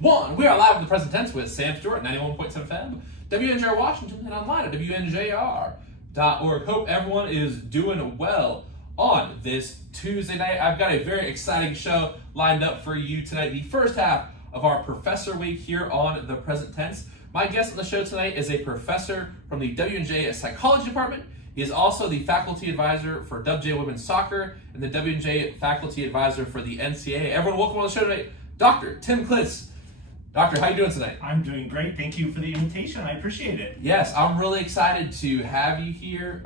1. We are live in the present tense with Sam Stewart, 91.7 FM, WNJR Washington, and online at WNJR.org. Hope everyone is doing well on this Tuesday night. I've got a very exciting show lined up for you tonight. The first half of our Professor Week here on the present tense. My guest on the show tonight is a professor from the WNJ Psychology Department. He is also the faculty advisor for WJ Women's Soccer and the WNJ faculty advisor for the NCAA. Everyone, welcome on the show tonight, Dr. Tim Klitz. Doctor, how are you doing tonight? I'm doing great. Thank you for the invitation. I appreciate it. Yes, I'm really excited to have you here.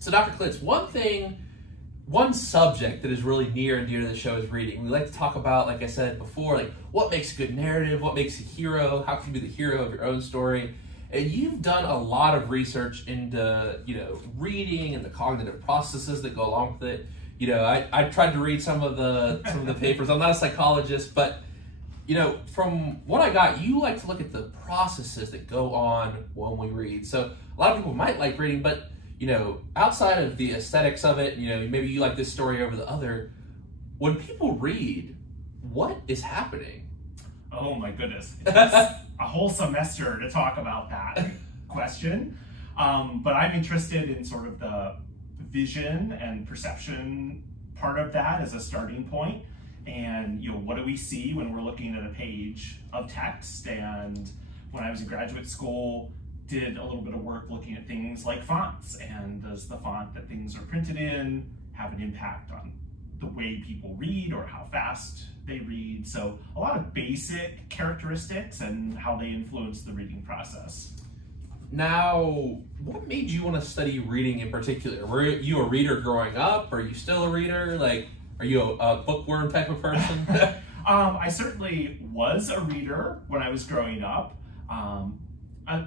So Dr. Klitz, one subject that is really near and dear to the show is reading. We like to talk about, like I said before, like what makes a good narrative, what makes a hero, how can you be the hero of your own story? And you've done a lot of research into, reading and the cognitive processes that go along with it. I tried to read some of the papers. I'm not a psychologist, but from what I got, you like to look at the processes that go on when we read. So a lot of people might like reading, but outside of the aesthetics of it, maybe you like this story over the other. When people read, what is happening? Oh my goodness. It's a whole semester to talk about that question. But I'm interested in sort of the vision and perception part of that as a starting point. And what do we see when we're looking at a page of text? And when I was in graduate school, did a little bit of work looking at things like fonts, and does the font that things are printed in have an impact on the way people read or how fast they read? So a lot of basic characteristics and how they influence the reading process. Now, what made you want to study reading in particular? Were you a reader growing up? Are you still a reader? Are you a bookworm type of person? I certainly was a reader when I was growing up.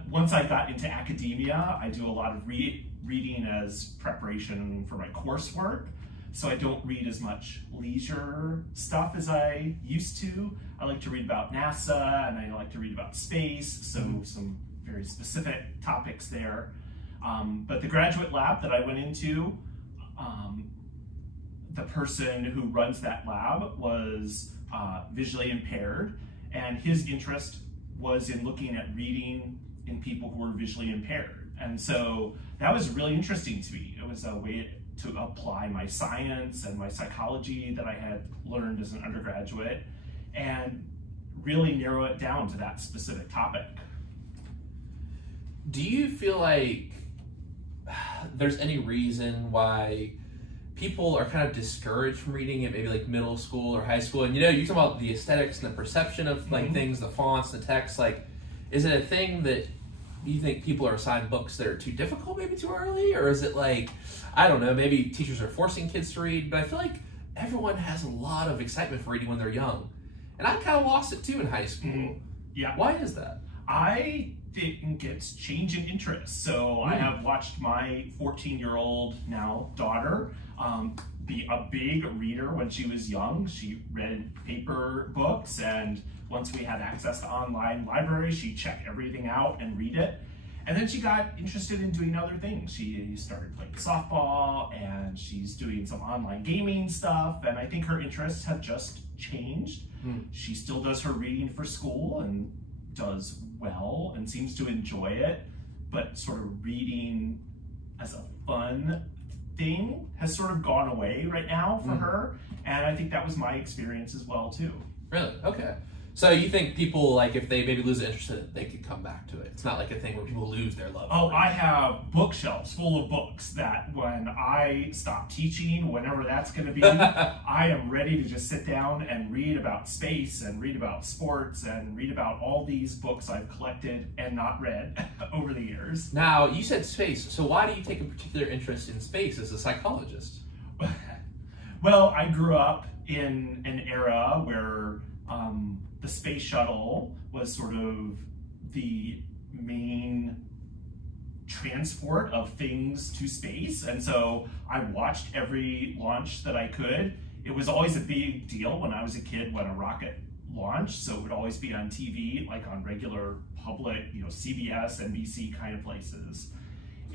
Once I got into academia, I do a lot of reading as preparation for my coursework. So I don't read as much leisure stuff as I used to. I like to read about NASA, and I like to read about space, so some very specific topics there. But the graduate lab that I went into, the person who runs that lab was visually impaired, and his interest was in looking at reading in people who were visually impaired. And so that was really interesting to me. It was a way to apply my science and my psychology that I had learned as an undergraduate and really narrow it down to that specific topic. Do you feel like there's any reason why people are kind of discouraged from reading at maybe like middle school or high school? And you talk about the aesthetics and the perception of things, the fonts, the text, is it a thing that you think people are assigned books that are too difficult, maybe too early? Or is it I don't know, maybe teachers are forcing kids to read? But I feel like everyone has a lot of excitement for reading when they're young. And I kind of lost it too in high school. Yeah. Why is that? I think it's change in interest. So I have watched my 14-year-old now daughter be a big reader when she was young. She read paper books, and once we had access to online libraries, she'd check everything out and read it. And then she got interested in doing other things. She started playing softball, and she's doing some online gaming stuff, and I think her interests have just changed. She still does her reading for school and does well and seems to enjoy it, but sort of reading as a fun thing has sort of gone away right now for her, and I think that was my experience as well too. Really? Okay. So you think people, if they maybe lose interest in it, they could come back to it? It's not like a thing where people lose their love. Oh, I have bookshelves full of books that when I stop teaching, whenever that's going to be, I am ready to just sit down and read about space and read about sports and read about all these books I've collected and not read over the years. Now, you said space, so why do you take a particular interest in space as a psychologist? Well, I grew up in an era where the space shuttle was sort of the main transport of things to space. And so I watched every launch that I could. It was always a big deal when I was a kid when a rocket launched. So it would always be on TV, like on regular public, CBS, NBC kind of places.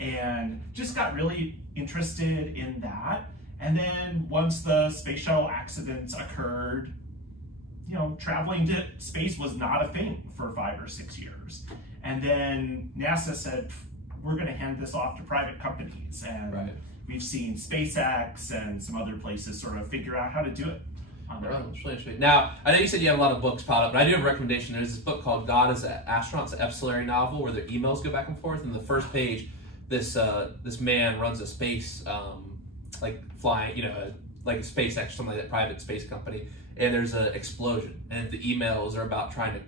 And just got really interested in that. And then once the space shuttle accidents occurred, traveling to space was not a thing for 5 or 6 years. And then NASA said, we're going to hand this off to private companies. And we've seen SpaceX and some other places sort of figure out how to do it on their own. Now, I know you said you have a lot of books piled up, but I do have a recommendation. There's this book called God is an Astronaut. It's an epistolary novel where their emails go back and forth. And the first page, this man runs a space, flying, like a SpaceX, something like that, private space company. And there's an explosion. And the emails are about trying to,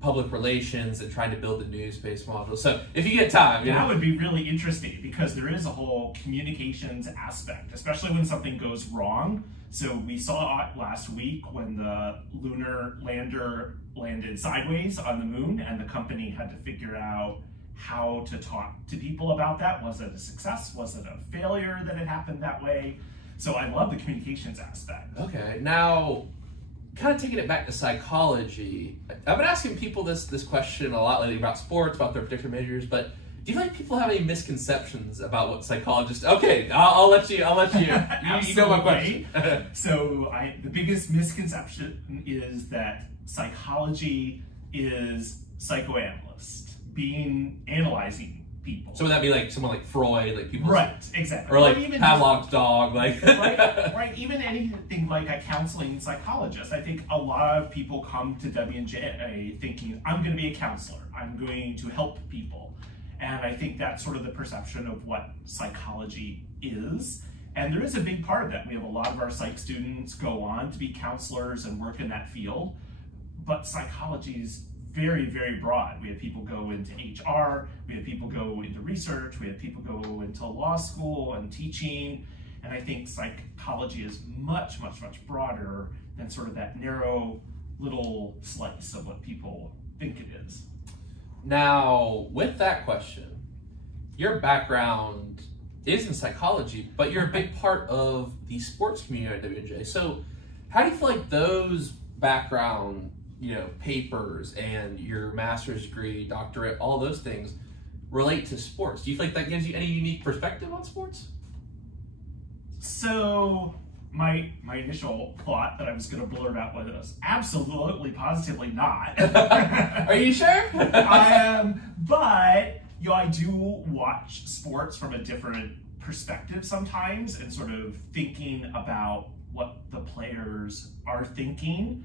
public relations and trying to build the new space module. So if you get time, that would be really interesting, because there is a whole communications aspect, especially when something goes wrong. So we saw it last week when the lunar lander landed sideways on the moon, and the company had to figure out how to talk to people about that. Was it a success? Was it a failure that it happened that way? So I love the communications aspect. Okay, now, kind of taking it back to psychology, I've been asking people this question a lot lately about sports, about their particular majors, but do you feel like people have any misconceptions about what psychologists? Okay, I'll let you. You know my question. So the biggest misconception is that psychology is psychoanalyst, analyzing people. So would that be like someone like Freud, like people? Right, exactly. Or like even Pavlov's dog, like. right. Even anything like a counseling psychologist. I think a lot of people come to W&J thinking, I'm going to be a counselor. I'm going to help people. And I think that's sort of the perception of what psychology is. And there is a big part of that. We have a lot of our psych students go on to be counselors and work in that field. But psychology is very, very broad. We have people go into HR, we have people go into research, we have people go into law school and teaching, and I think psychology is much, much, much broader than sort of that narrow little slice of what people think it is. Now, with that question, your background is in psychology, but you're a big part of the sports community at WNJ. So how do you feel like those background papers and your master's degree, doctorate, all those things relate to sports? Do you feel like that gives you any unique perspective on sports? So my initial thought that I was going to blurt out was absolutely, positively not. Are you sure? I am, but I do watch sports from a different perspective sometimes, and sort of thinking about what the players are thinking.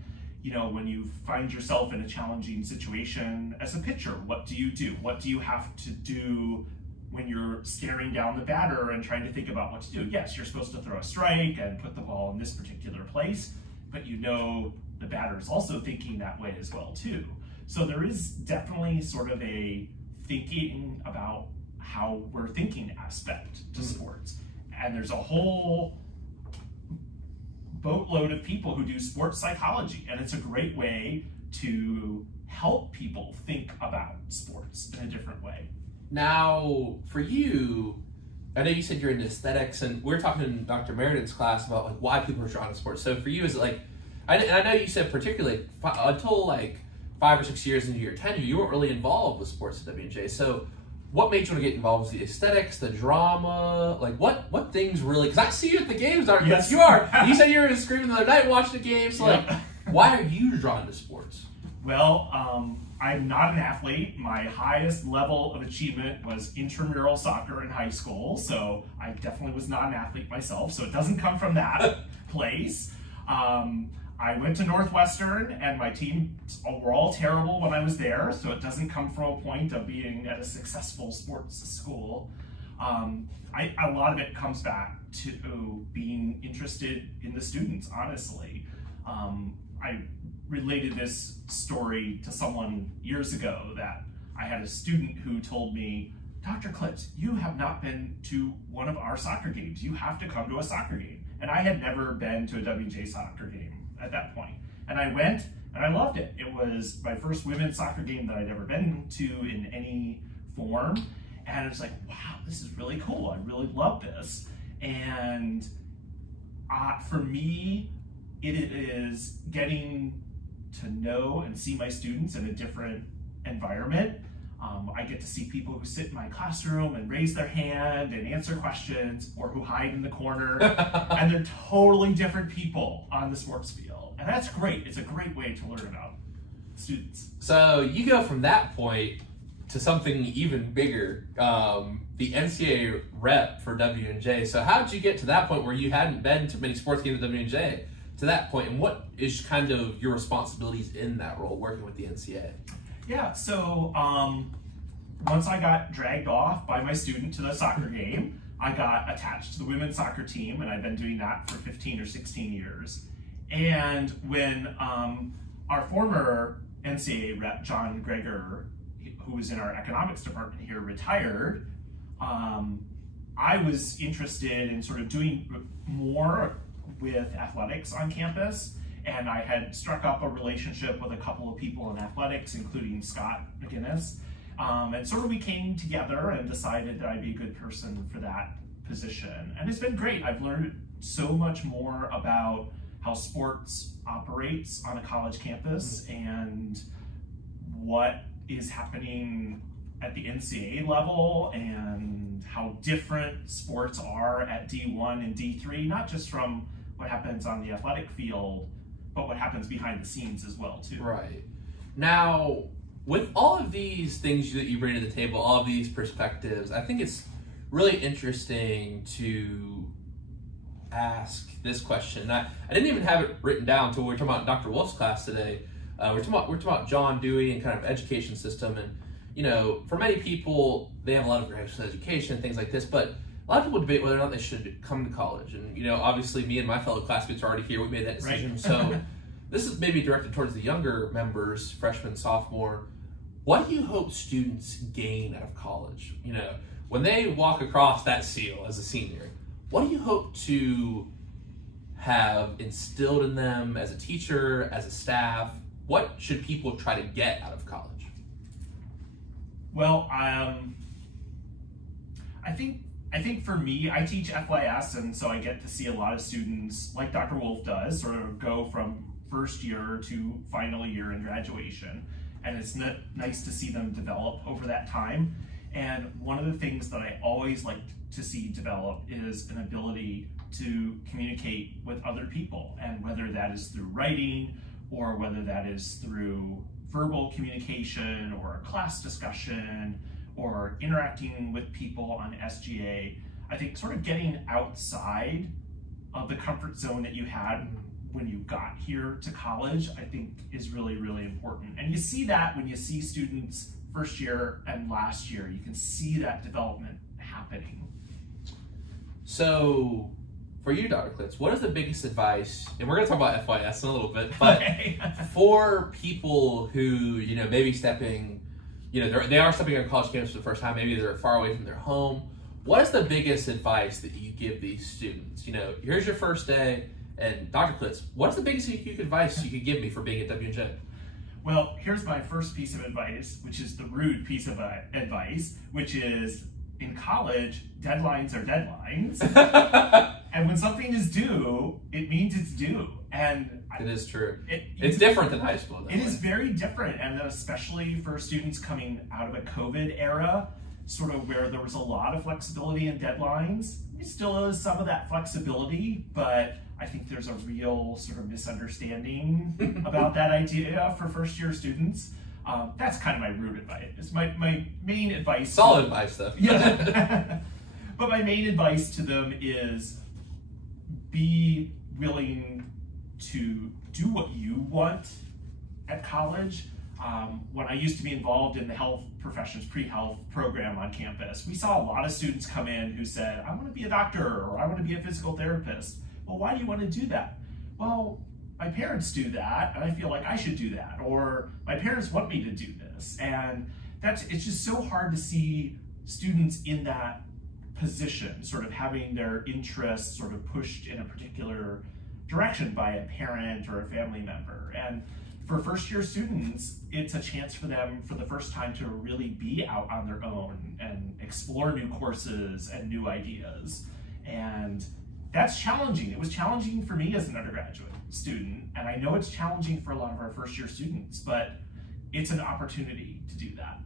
When you find yourself in a challenging situation as a pitcher, what do you do? What do you have to do when you're staring down the batter and trying to think about what to do? Yes, you're supposed to throw a strike and put the ball in this particular place, but the batter is also thinking that way as well too. So there is definitely sort of a thinking about how we're thinking aspect to sports. And there's a whole boatload of people who do sports psychology, and it's a great way to help people think about sports in a different way. Now, for you, I know you said you're into aesthetics, and we were talking in Dr. Meredith's class about why people are drawn to sports. So for you, is it I know you said particularly until 5 or 6 years into your tenure, you weren't really involved with sports at WNJ. So what made you want to get involved? Was the aesthetics, the drama? What things really? Because I see you at the games, Dr. Yes. You are. You said you were screaming the other night watching the game. So why are you drawn to sports? Well, I'm not an athlete. My highest level of achievement was intramural soccer in high school, so I definitely was not an athlete myself, so it doesn't come from that place. I went to Northwestern, and my teams were all terrible when I was there, so it doesn't come from a point of being at a successful sports school. A lot of it comes back to being interested in the students, honestly. I related this story to someone years ago, that I had a student who told me, Dr. Klitz, you have not been to one of our soccer games. You have to come to a soccer game. And I had never been to a WJ soccer game at that point. And I went, and I loved it. It was my first women's soccer game that I'd ever been to in any form. And it's like, wow, this is really cool. I really love this. And for me, it is getting to know and see my students in a different environment. I get to see people who sit in my classroom and raise their hand and answer questions, or who hide in the corner, and they're totally different people on the sports field. And that's great. It's a great way to learn about students. So you go from that point to something even bigger, the NCAA rep for W&J. So how did you get to that point where you hadn't been to many sports games at W&J to that point, and what is kind of your responsibilities in that role, working with the NCAA? Yeah, so once I got dragged off by my student to the soccer game, I got attached to the women's soccer team, and I've been doing that for 15 or 16 years. And when our former NCAA rep, John Greger, who was in our economics department here, retired, I was interested in sort of doing more with athletics on campus. And I had struck up a relationship with a couple of people in athletics, including Scott McGinnis. And sort of we came together and decided that I'd be a good person for that position. And it's been great. I've learned so much more about how sports operates on a college campus and what is happening at the NCAA level and how different sports are at D1 and D3, not just from what happens on the athletic field, but what happens behind the scenes as well, too. Right. Now, with all of these things that you bring to the table, all of these perspectives, I think it's really interesting to ask this question. I didn't even have it written down until we were talking about Dr. Wolf's class today. We're talking about John Dewey and kind of education system. And, you know, for many people, they have a lot of grades in education, things like this, but a lot of people debate whether or not they should come to college. And, you know, obviously me and my fellow classmates are already here. We made that decision. Right. So this is maybe directed towards the younger members, freshman, sophomore. What do you hope students gain out of college? You know, when they walk across that seal as a senior, what do you hope to have instilled in them as a teacher, as a staff? What should people try to get out of college? Well, I think for me, I teach FYS, and so I get to see a lot of students, like Dr. Wolf does, sort of go from first year to final year in graduation. And it's nice to see them develop over that time. And one of the things that I always like to see develop is an ability to communicate with other people, and whether that is through writing or whether that is through verbal communication or a class discussion or interacting with people on SGA. I think sort of getting outside of the comfort zone that you had when you got here to college, I think is really, really important. And you see that when you see students first year and last year. You can see that development happening. So for you, Dr. Klitz, what is the biggest advice, and we're going to talk about FYS in a little bit, but for people who, you know, maybe stepping, you know, they are stepping on college campus for the first time, maybe they're far away from their home, what is the biggest advice that you give these students? You know, here's your first day, and Dr. Klitz, what's the biggest advice you could give me for being at W&J? Well, here's my first piece of advice, which is the rude piece of advice, which is, in college, deadlines are deadlines. And when something is due, it means it's due. And it is true. It's different than high school. It is very different, and especially for students coming out of a COVID era, sort of where there was a lot of flexibility in deadlines. There still is some of that flexibility, but I think there's a real sort of misunderstanding about that idea for first year students. That's kind of my rude advice. It's my main advice. Solid advice, though. Yeah. But my main advice to them is be willing to do what you want at college. When I used to be involved in the health professions pre-health program on campus, we saw a lot of students come in who said, I want to be a doctor, or I want to be a physical therapist. Well, why do you want to do that? Well, my parents do that, and I feel like I should do that. Or my parents want me to do this. And it's just so hard to see students in that position, sort of having their interests sort of pushed in a particular direction by a parent or a family member. And for first year students, it's a chance for them for the first time to really be out on their own and explore new courses and new ideas. And that's challenging. It was challenging for me as an undergraduate student, and I know it's challenging for a lot of our first year students, but it's an opportunity to do that.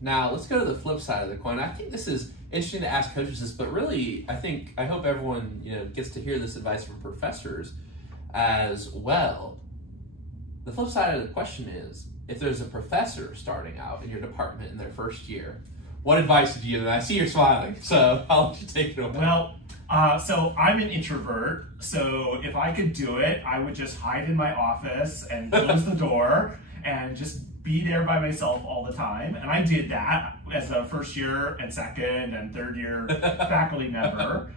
Now, let's go to the flip side of the coin. I think this is interesting to ask coaches this, but really, I hope everyone, gets to hear this advice from professors as well. The flip side of the question is, if there's a professor starting out in your department in their first year, what advice would you give them? I see you're smiling, so I'll let you take it away. Well, so I'm an introvert, so if I could do it, I would just hide in my office and close the door and just be there by myself all the time. And I did that as a first year and second and third year faculty member.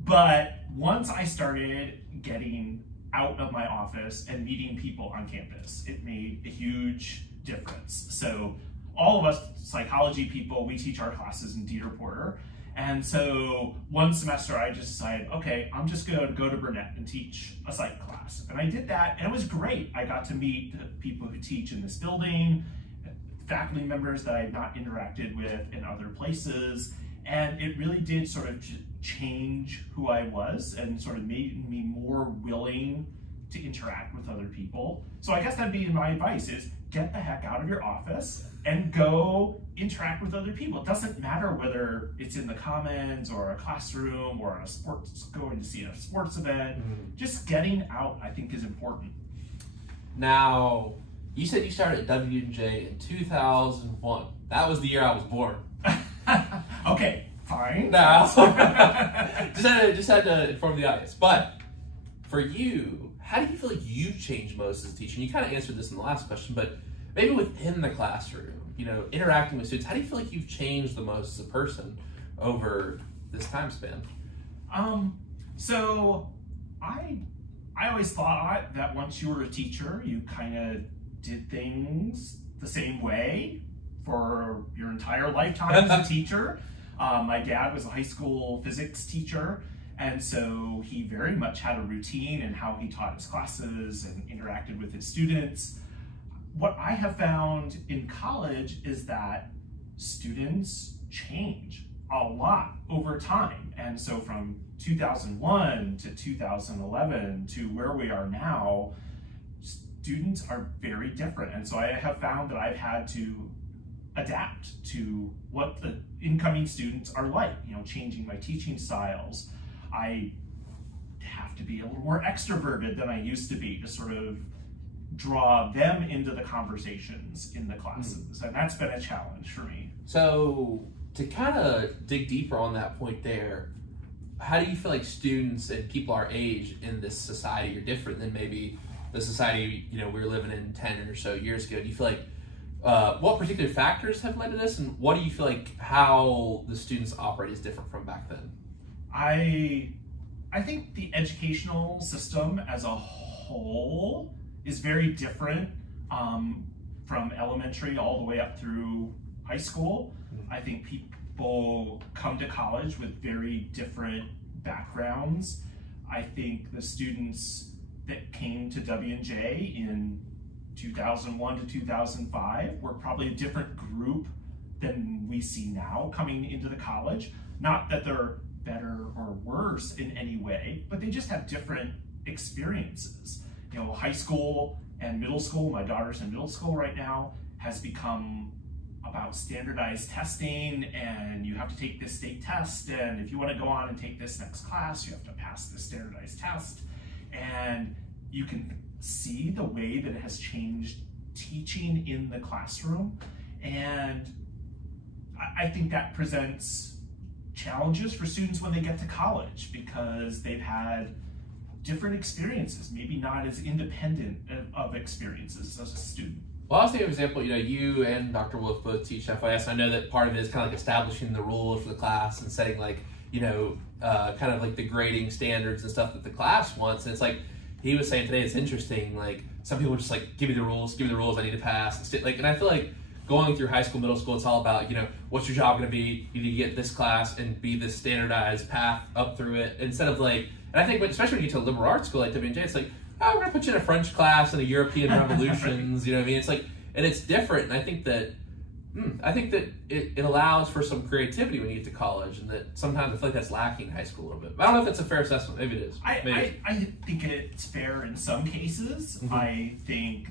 But once I started getting out of my office and meeting people on campus, it made a huge difference. So all of us psychology people, we teach our classes in Dieter Porter. And so one semester I just decided, okay, I'm just gonna go to Burnett and teach a psych class. And I did that, and it was great. I got to meet the people who teach in this building, faculty members that I had not interacted with in other places. And it really did sort of change who I was and sort of made me more willing to interact with other people. So I guess that'd be my advice is get the heck out of your office and go interact with other people. It doesn't matter whether it's in the commons or a classroom or a sports, going to see a sports event. Just getting out, I think, is important. Now, you said you started at W&J in 2001. That was the year I was born. Okay, fine. No. just had to inform the audience. But for you, how do you feel like you've changed most as a teacher? And you kind of answered this in the last question, but maybe within the classroom, interacting with students, how do you feel like you've changed the most as a person over this time span? So I always thought that once you were a teacher, you kind of did things the same way for your entire lifetime as a teacher. My dad was a high school physics teacher, and so he very much had a routine in how he taught his classes and interacted with his students. What I have found in college is that students change a lot over time. And so from 2001 to 2011 to where we are now, students are very different. And so I have found that I've had to adapt to what the incoming students are like, changing my teaching styles. I have to be a little more extroverted than I used to be to sort of draw them into the conversations in the classes. And that's been a challenge for me. So to kind of dig deeper on that point there, how do you feel like students and people our age in this society are different than maybe the society we were living in 10 or so years ago? Do you feel like what particular factors have led to this, and what do you feel like how the students operate is different from back then? I think the educational system as a whole is very different from elementary all the way up through high school. I think people come to college with very different backgrounds. I think the students that came to W&J in 2001 to 2005 were probably a different group than we see now coming into the college. Not that they're better or worse in any way, but they just have different experiences. High school and middle school, my daughter's in middle school right now, has become about standardized testing, and you have to take this state test, and if you want to go on and take this next class, you have to pass this standardized test. And you can see the way that it has changed teaching in the classroom, and I think that presents challenges for students when they get to college because they've had different experiences, maybe not as independent of experiences as a student. Well, I was thinking of an example, you and Dr. Wolf both teach FIS. I know that part of it is kind of like establishing the rules for the class and setting kind of like the grading standards and stuff that the class wants. And it's like, he was saying today, it's interesting, like some people just like, give me the rules, I need to pass. And I feel like going through high school, middle school, it's all about, what's your job gonna be? You need to get this class and be this standardized path up through it. Instead of like, and I think, especially when you get to a liberal arts school like W&J, it's like, we're gonna put you in a French class and a European revolutions, you know what I mean? It's like, and it's different. And I think that it allows for some creativity when you get to college, and that sometimes I feel like that's lacking in high school a little bit. But I don't know if that's a fair assessment. Maybe it is. I think it's fair in some cases. I think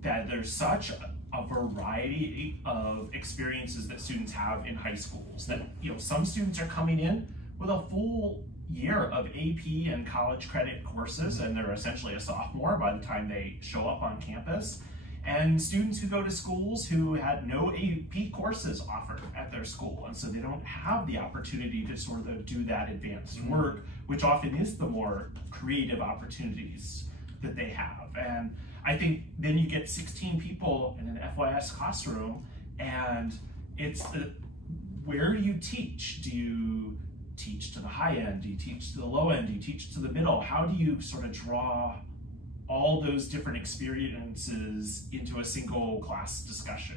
that there's such a variety of experiences that students have in high schools. That, you know, some students are coming in with a full year of AP and college credit courses, and they're essentially a sophomore by the time they show up on campus. And students who go to schools who had no AP courses offered at their school, and so they don't have the opportunity to sort of do that advanced work, which often is the more creative opportunities that they have. And I think then you get 16 people in an FYS classroom, and it's where do you teach? Do you teach to the high end? Do you teach to the low end? Do you teach to the middle? How do you sort of draw all those different experiences into a single class discussion?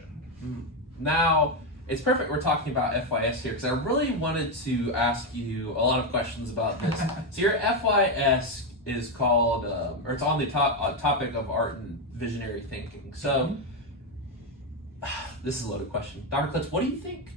Now, it's perfect we're talking about FYS here, because I really wanted to ask you a lot of questions about this. So your FYS is called, or it's on the topic of art and visionary thinking. So, this is a loaded question. Dr. Klitz, what do you think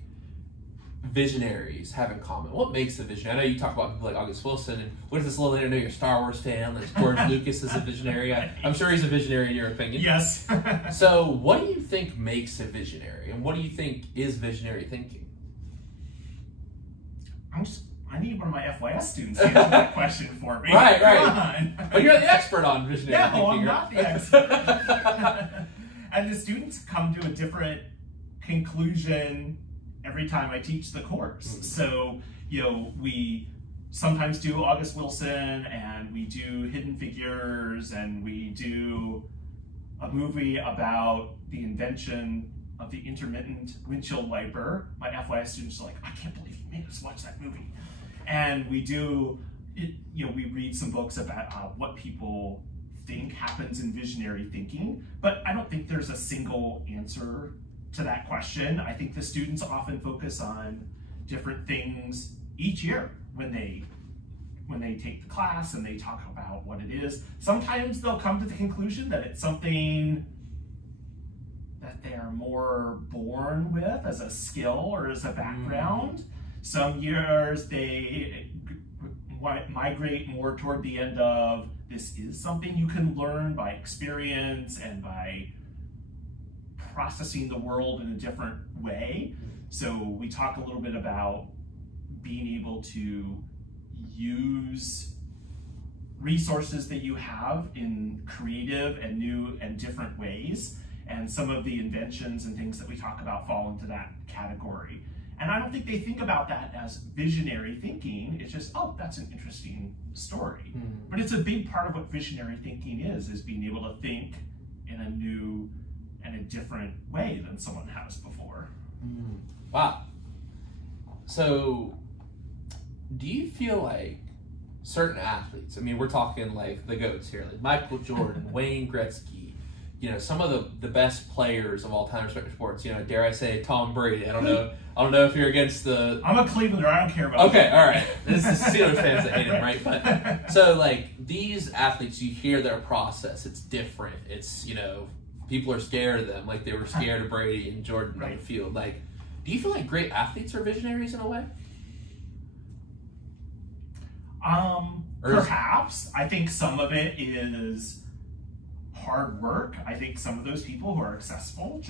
visionaries have in common? What makes a visionary? I know you talk about people like August Wilson, and what is this little internet? You're a Star Wars fan. There's George Lucas is a visionary. I'm sure he's a visionary in your opinion. Yes. So what do you think makes a visionary, and what do you think is visionary thinking? I need one of my FYS students to answer that question for me. Right. Come on. But you're the expert on visionary thinking. No, I'm not the expert. And the students come to a different conclusion every time I teach the course. So, you know, we sometimes do August Wilson, and we do Hidden Figures, and we do a movie about the invention of the intermittent windshield wiper. My FYS students are like, I can't believe you made us watch that movie. And we do, you know, we read some books about what people think happens in visionary thinking, but I don't think there's a single answer to that question. I think the students often focus on different things each year when they take the class and they talk about what it is. Sometimes they'll come to the conclusion that it's something that they are more born with as a skill or as a background. Some years they migrate more toward the end of, this is something you can learn by experience and by processing the world in a different way. So we talk a little bit about being able to use resources that you have in creative and new and different ways. And some of the inventions and things that we talk about fall into that category. And I don't think they think about that as visionary thinking. It's just, oh, that's an interesting story. But it's a big part of what visionary thinking is being able to think in a new and a different way than someone has before. Wow. So, do you feel like certain athletes, I mean, we're talking like the GOATs here, like Michael Jordan, Wayne Gretzky, you know, some of the best players of all time in respective sports, you know, dare I say Tom Brady. I don't know if you're against the... I'm a Clevelander, I don't care about Okay, all right. This is Steelers fans that hate him, right? But so like these athletes, you hear their process, it's different. It's, you know, people are scared of them, like they were scared of Brady and Jordan on the field. Like, do you feel like great athletes are visionaries in a way? Perhaps. I think some of it is hard work. I think some of those people who are successful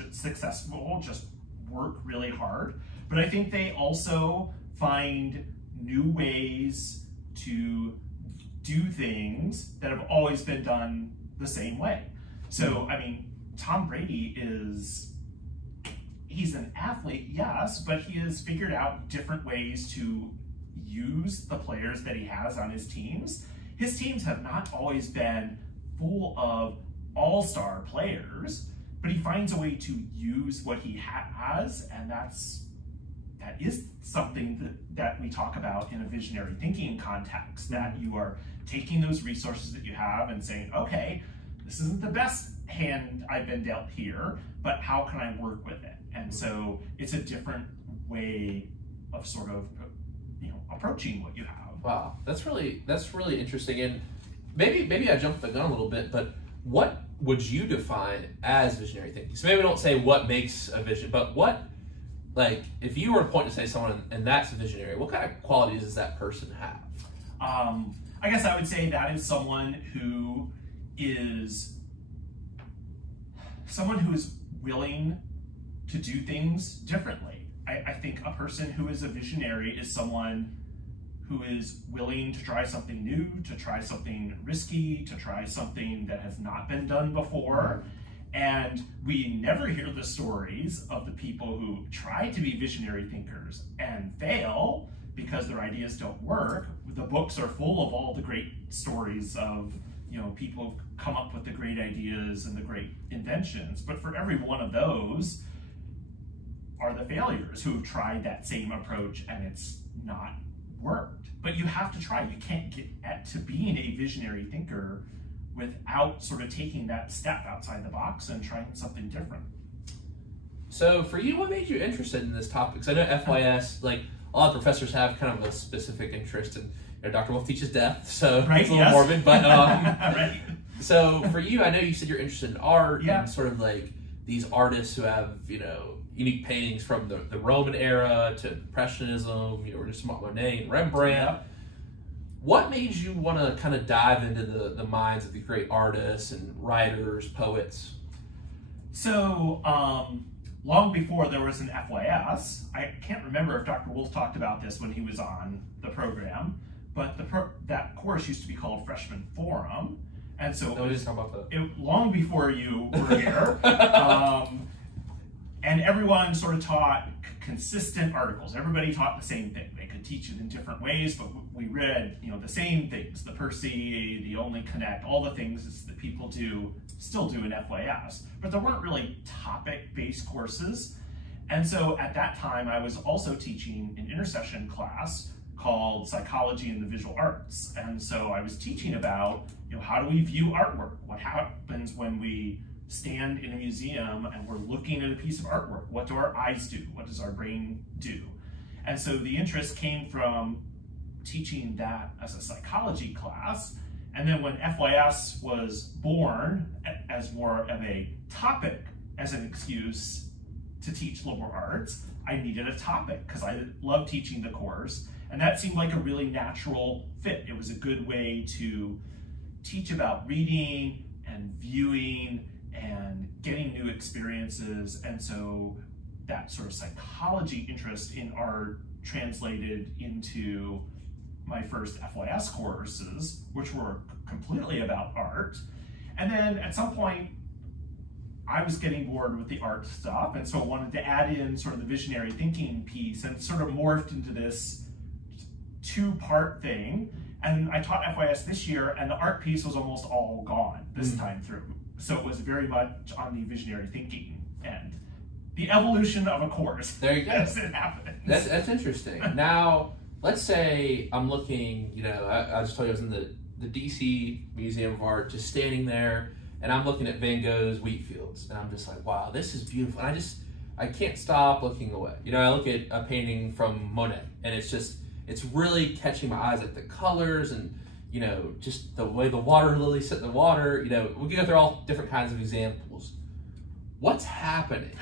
just work really hard. But I think they also find new ways to do things that have always been done the same way. So, I mean, Tom Brady he's an athlete, yes, but he has figured out different ways to use the players that he has on his teams. His teams have not always been full of all-star players, but he finds a way to use what he has, and that is something that we talk about in a visionary thinking context, that you are taking those resources that you have and saying, okay, this isn't the best hand I've been dealt here, but how can I work with it? And so it's a different way of sort of, you know, approaching what you have. Wow, that's really interesting. And maybe I jumped the gun a little bit, but what would you define as visionary thinking? So maybe we don't say what makes a vision, but what, like, if you were to point to say someone and that's a visionary, what kind of qualities does that person have? I guess I would say that is someone who is willing to do things differently. I think a person who is a visionary is someone who is willing to try something new, to try something risky, to try something that has not been done before. And we never hear the stories of the people who try to be visionary thinkers and fail because their ideas don't work. The books are full of all the great stories of, people who've come up with the great ideas and the great inventions. But for every one of those are the failures who have tried that same approach and it's not worked. But you have to try. You can't get to being a visionary thinker without sort of taking that step outside the box and trying something different. So for you, what made you interested in this topic? Because I know FYS, like a lot of professors have kind of a specific interest in, Dr. Wolf teaches death, so right, it's a little morbid, but right. So for you, I know you said you're interested in art and sort of like these artists who have, unique paintings from the Roman era to Impressionism, or just Monet and Rembrandt. Yeah. What made you want to kind of dive into the minds of the great artists and writers, poets? So, long before there was an FYS, I can't remember if Dr. Wolf talked about this when he was on the program, but that course used to be called Freshman Forum. And so long before you were here, and everyone sort of taught consistent articles. Everybody taught the same thing. They could teach it in different ways, but we read, the same things, the Percy, the Only Connect, all the things that people still do in FYS. But there weren't really topic-based courses. And so at that time, I was also teaching an intercession class called Psychology in the Visual Arts. And so I was teaching about, how do we view artwork? What happens when we stand in a museum and we're looking at a piece of artwork? What do our eyes do? What does our brain do? And so the interest came from teaching that as a psychology class. And then when FYS was born as more of a topic, as an excuse to teach liberal arts, I needed a topic because I love teaching the course. And that seemed like a really natural fit. It was a good way to teach about reading and viewing and getting new experiences. And so that sort of psychology interest in art translated into my first FYS courses, which were completely about art. And then at some point, I was getting bored with the art stuff, and so I wanted to add in sort of the visionary thinking piece, and it sort of morphed into this two-part thing. And I taught FYS this year, and the art piece was almost all gone this time through. So it was very much on the visionary thinking end. The evolution of a course. There you go. As it happens. That's interesting. Now, let's say I'm looking, I just told you I was in the DC Museum of Art, just standing there, and I'm looking at Van Gogh's wheat fields, and I'm just like, wow, this is beautiful. And I can't stop looking away. I look at a painting from Monet, and it's really catching my eyes, like the colors and, just the way the water lilies sit in the water. We can go through all different kinds of examples. What's happening?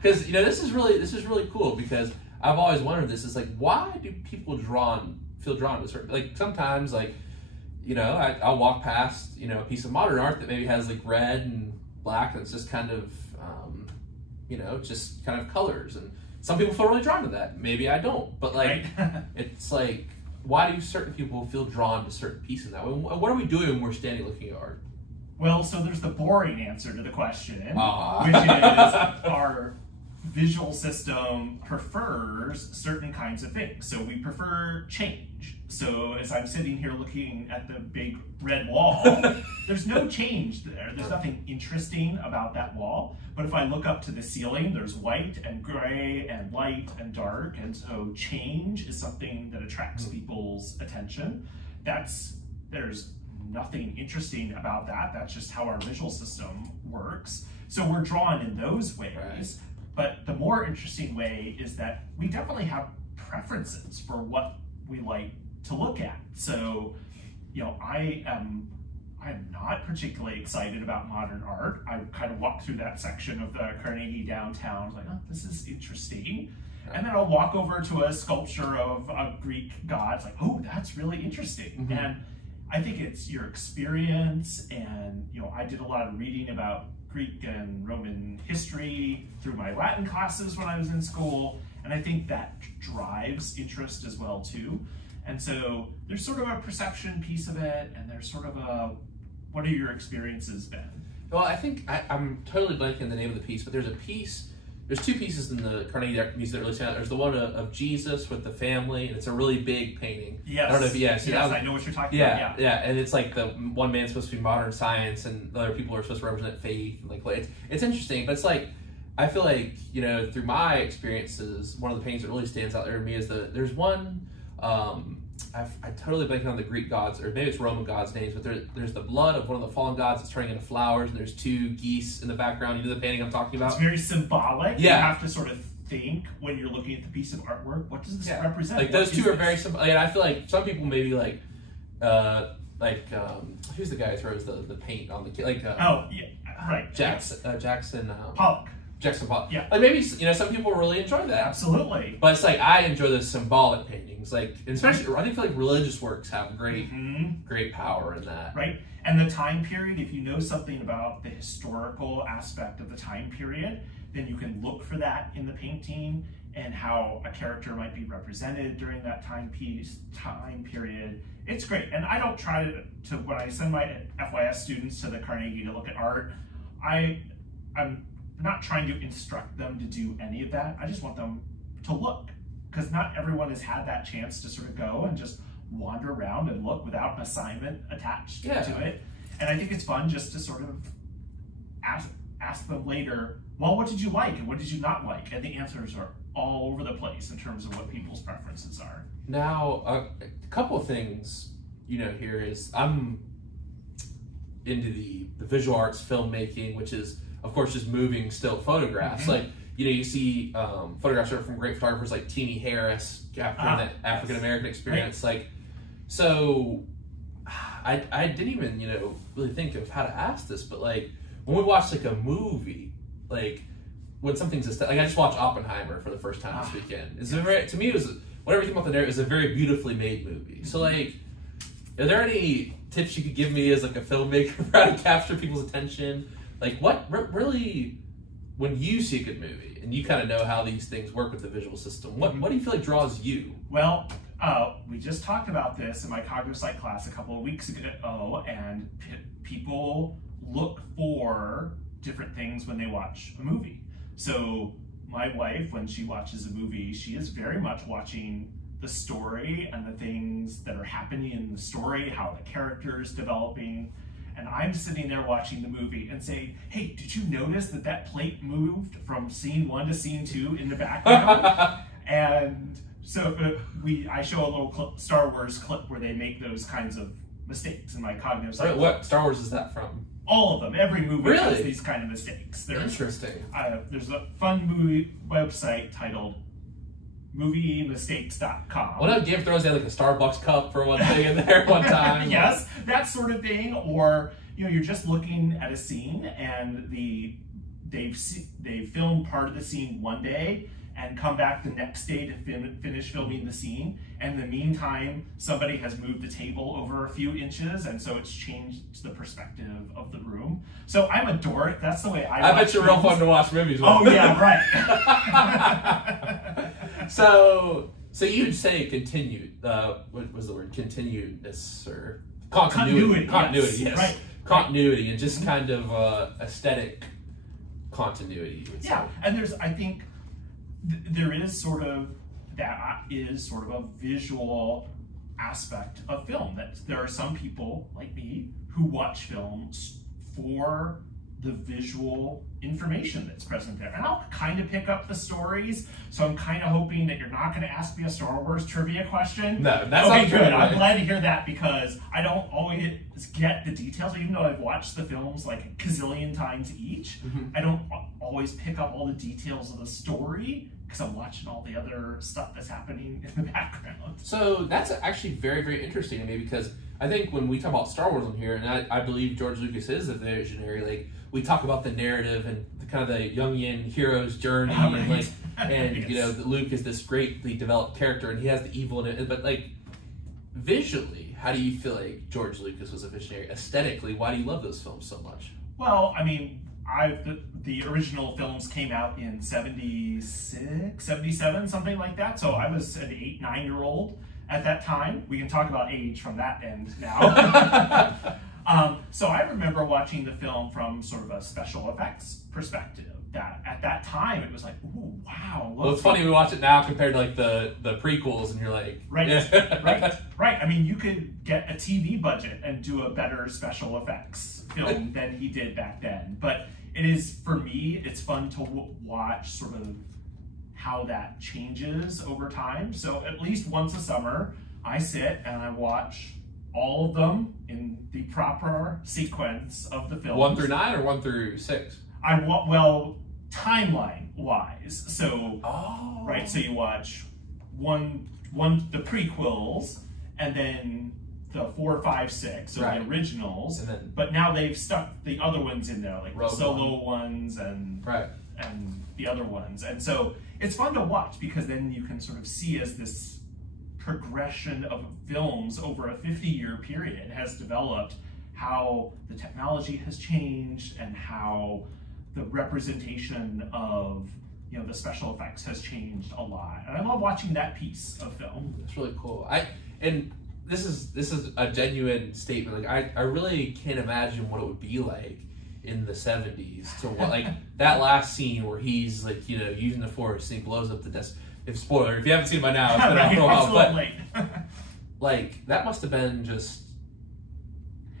Because, this is really cool, because I've always wondered this. It's like, why do people feel drawn to certain, like sometimes, like, I'll walk past, a piece of modern art that maybe has like red and black, and it's just kind of, just kind of colors. And some people feel really drawn to that. Maybe I don't, but like, it's like, why do certain people feel drawn to certain pieces that way? What are we doing when we're standing looking at art? Well, so there's the boring answer to the question, which is our visual system prefers certain kinds of things. So we prefer change. So as I'm sitting here looking at the big red wall, there's no change there. There's nothing interesting about that wall. But if I look up to the ceiling, there's white and gray and light and dark. And so change is something that attracts people's attention. There's nothing interesting about that. That's just how our visual system works. So we're drawn in those ways. Right. But the more interesting way is that we definitely have preferences for what we like to look at. So, I'm not particularly excited about modern art. I kind of walk through that section of the Carnegie downtown, like, oh, this is interesting. Right. And then I'll walk over to a sculpture of a Greek god. It's like, oh, that's really interesting. And I think it's your experience, and I did a lot of reading about Greek and Roman history through my Latin classes when I was in school, and I think that drives interest as well too. And so there's sort of a perception piece of it, and there's sort of a, what are your experiences been? Well, I think I'm totally blanking on the name of the piece, but there's two pieces in the Carnegie Museum that really stand out. There's the one of Jesus with the family, and it's a really big painting. Yes. I don't know if yes, I know what you're talking about. Yeah, and it's like the one man's supposed to be modern science, and the other people are supposed to represent faith. And like it's interesting, but it's like I feel like through my experiences, one of the paintings that really stands out there to me is there's one. I totally blanking on the Greek gods, or maybe it's Roman gods' names, but there's the blood of one of the fallen gods that's turning into flowers, and there's two geese in the background. You know the painting I'm talking about? It's very symbolic. Yeah. You have to sort of think when you're looking at the piece of artwork, what does this represent? Like those two are very symbolic. And I feel like some people maybe who's the guy who throws the paint on the right. Jackson Pollock. Jackson Pollock. Yeah. Like maybe some people really enjoy that. Absolutely. But it's like I enjoy those symbolic paintings. Like especially I feel like religious works have great power in that. Right. And the time period, if you know something about the historical aspect of the time period, then you can look for that in the painting and how a character might be represented during that time period. It's great. And I don't try to when I send my FYS students to the Carnegie to look at art, I'm not trying to instruct them to do any of that. I just want them to look, because not everyone has had that chance to sort of go and just wander around and look without an assignment attached to it. And I think it's fun just to sort of ask them later, well, what did you like and what did you not like? And the answers are all over the place in terms of what people's preferences are. Now, a couple of things, here is I'm into the visual arts filmmaking, which is, of course, just moving still photographs. Like, you see photographs from great photographers like Teenie Harris capturing that African-American experience. Right. Like, so I didn't even, really think of how to ask this, but like, when we watch like a movie, like when something's I just watched Oppenheimer for the first time this weekend. To me, it was whatever you think about the narrative, is a very beautifully made movie. So like, are there any tips you could give me as like a filmmaker for how to capture people's attention? Like what really, when you see a good movie and you kind of know how these things work with the visual system, what do you feel like draws you? Well, we just talked about this in my cognitive psych class a couple of weeks ago, and people look for different things when they watch a movie. So my wife, when she watches a movie, she is very much watching the story and the things that are happening in the story, how the character is developing. And I'm sitting there watching the movie and saying, hey, did you notice that plate moved from scene 1 to scene 2 in the background? And so I show a little Star Wars clip where they make those kinds of mistakes in my cognitive psych. What Star Wars is that from? All of them. Every movie really has these kind of mistakes. Interesting. There's a fun movie website titled moviemistakes.com. Well, Game of Thrones had like a Starbucks cup for one thing in there one time. Yes, that sort of thing. Or you're just looking at a scene and they've filmed part of the scene one day and come back the next day to finish filming the scene. And in the meantime, somebody has moved the table over a few inches, and so it's changed the perspective of the room. So I'm a dork. That's the way I bet you're real fun to watch movies with. Oh yeah, right. So you'd say continued. What was the word? Continuedness or continuity? Continuity, yes. Right. Continuity, and just kind of aesthetic continuity. You would say. And I think there is sort of a visual aspect of film. That there are some people like me who watch films for the visual information that's present there. And I'll kind of pick up the stories, so I'm kind of hoping that you're not going to ask me a Star Wars trivia question. No, that's not good. I'm glad to hear that, because I don't always get the details, even though I've watched the films like a gazillion times each. I don't always pick up all the details of the story, because I'm watching all the other stuff that's happening in the background. So that's actually very, very interesting to me, because I think when we talk about Star Wars on here, and I believe George Lucas is a visionary, like we talk about the narrative and kind of the Jungian hero's journey, and like, and yes. Luke is this greatly developed character, and he has the evil in it. But like visually, how do you feel like George Lucas was a visionary? Aesthetically, why do you love those films so much? Well, I mean, the original films came out in 76, 77, something like that. So I was an 8, 9-year-old at that time. We can talk about age from that end now. So I remember watching the film from sort of a special effects perspective. That at that time it was like, ooh, wow. Well, it's funny we watch it now compared to like the prequels, and you're like, right, yeah. right. I mean, you could get a TV budget and do a better special effects film than he did back then. But it is, for me, it's fun to watch sort of how that changes over time. So at least once a summer, I sit and I watch all of them in the proper sequence of the film. 1 through 9 or 1 through 6? Well, timeline wise. So, oh. Right, so you watch one the prequels, and then the 4, 5, 6, so right. the originals. And then, but now they've stuck the other ones in there, like Rogue the solo ones and right. and the other ones. And so it's fun to watch because then you can sort of see as this progression of films over a 50-year period has developed, how the technology has changed and how the representation of, you know, the special effects has changed a lot. And I love watching that piece of film. It's really cool. And this is a genuine statement. Like I really can't imagine what it would be like in the 70s to like that last scene where he's like, you know, using the force and he blows up the desk. If spoiler, if you haven't seen it by now, it's been out for a while. But late. like that must have been just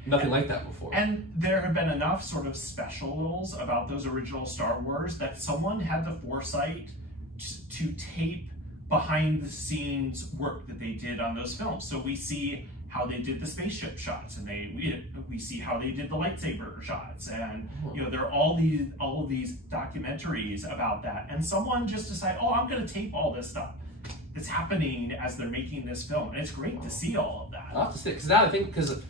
nothing like that before. And there have been enough sort of specials about those original Star Wars that someone had the foresight to tape behind the scenes work that they did on those films. So we see how they did the spaceship shots, and we see how they did the lightsaber shots, and you know, there are all of these documentaries about that. And someone just decided, oh, I'm going to tape all this stuff that's happening as they're making this film, and it's great to see all of that. I'll have to see, because now I think, because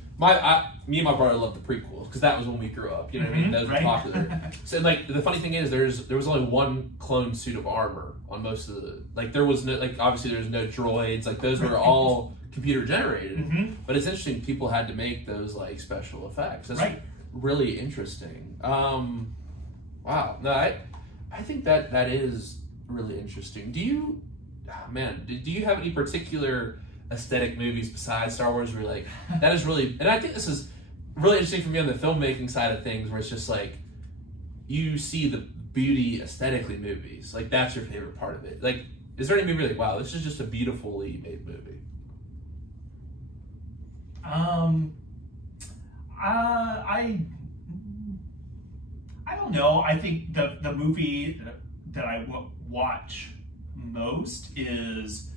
me and my brother loved the prequels because that was when we grew up. You know what I mean? Those were popular. So like the funny thing is, there was only one clone suit of armor on most of the, like there was no, like obviously there's no droids, like those were all computer generated. But it's interesting, people had to make those like special effects. That's really interesting. Wow, no, I think that is really interesting. Do you, do you have any particular aesthetic movies besides Star Wars where you're like, that is really, and I think this is really interesting for me on the filmmaking side of things, where it's just like, you see the beauty aesthetically movies, like that's your favorite part of it. Like, is there any movie like, wow, this is just a beautifully made movie? I don't know. I think the movie that I watch most is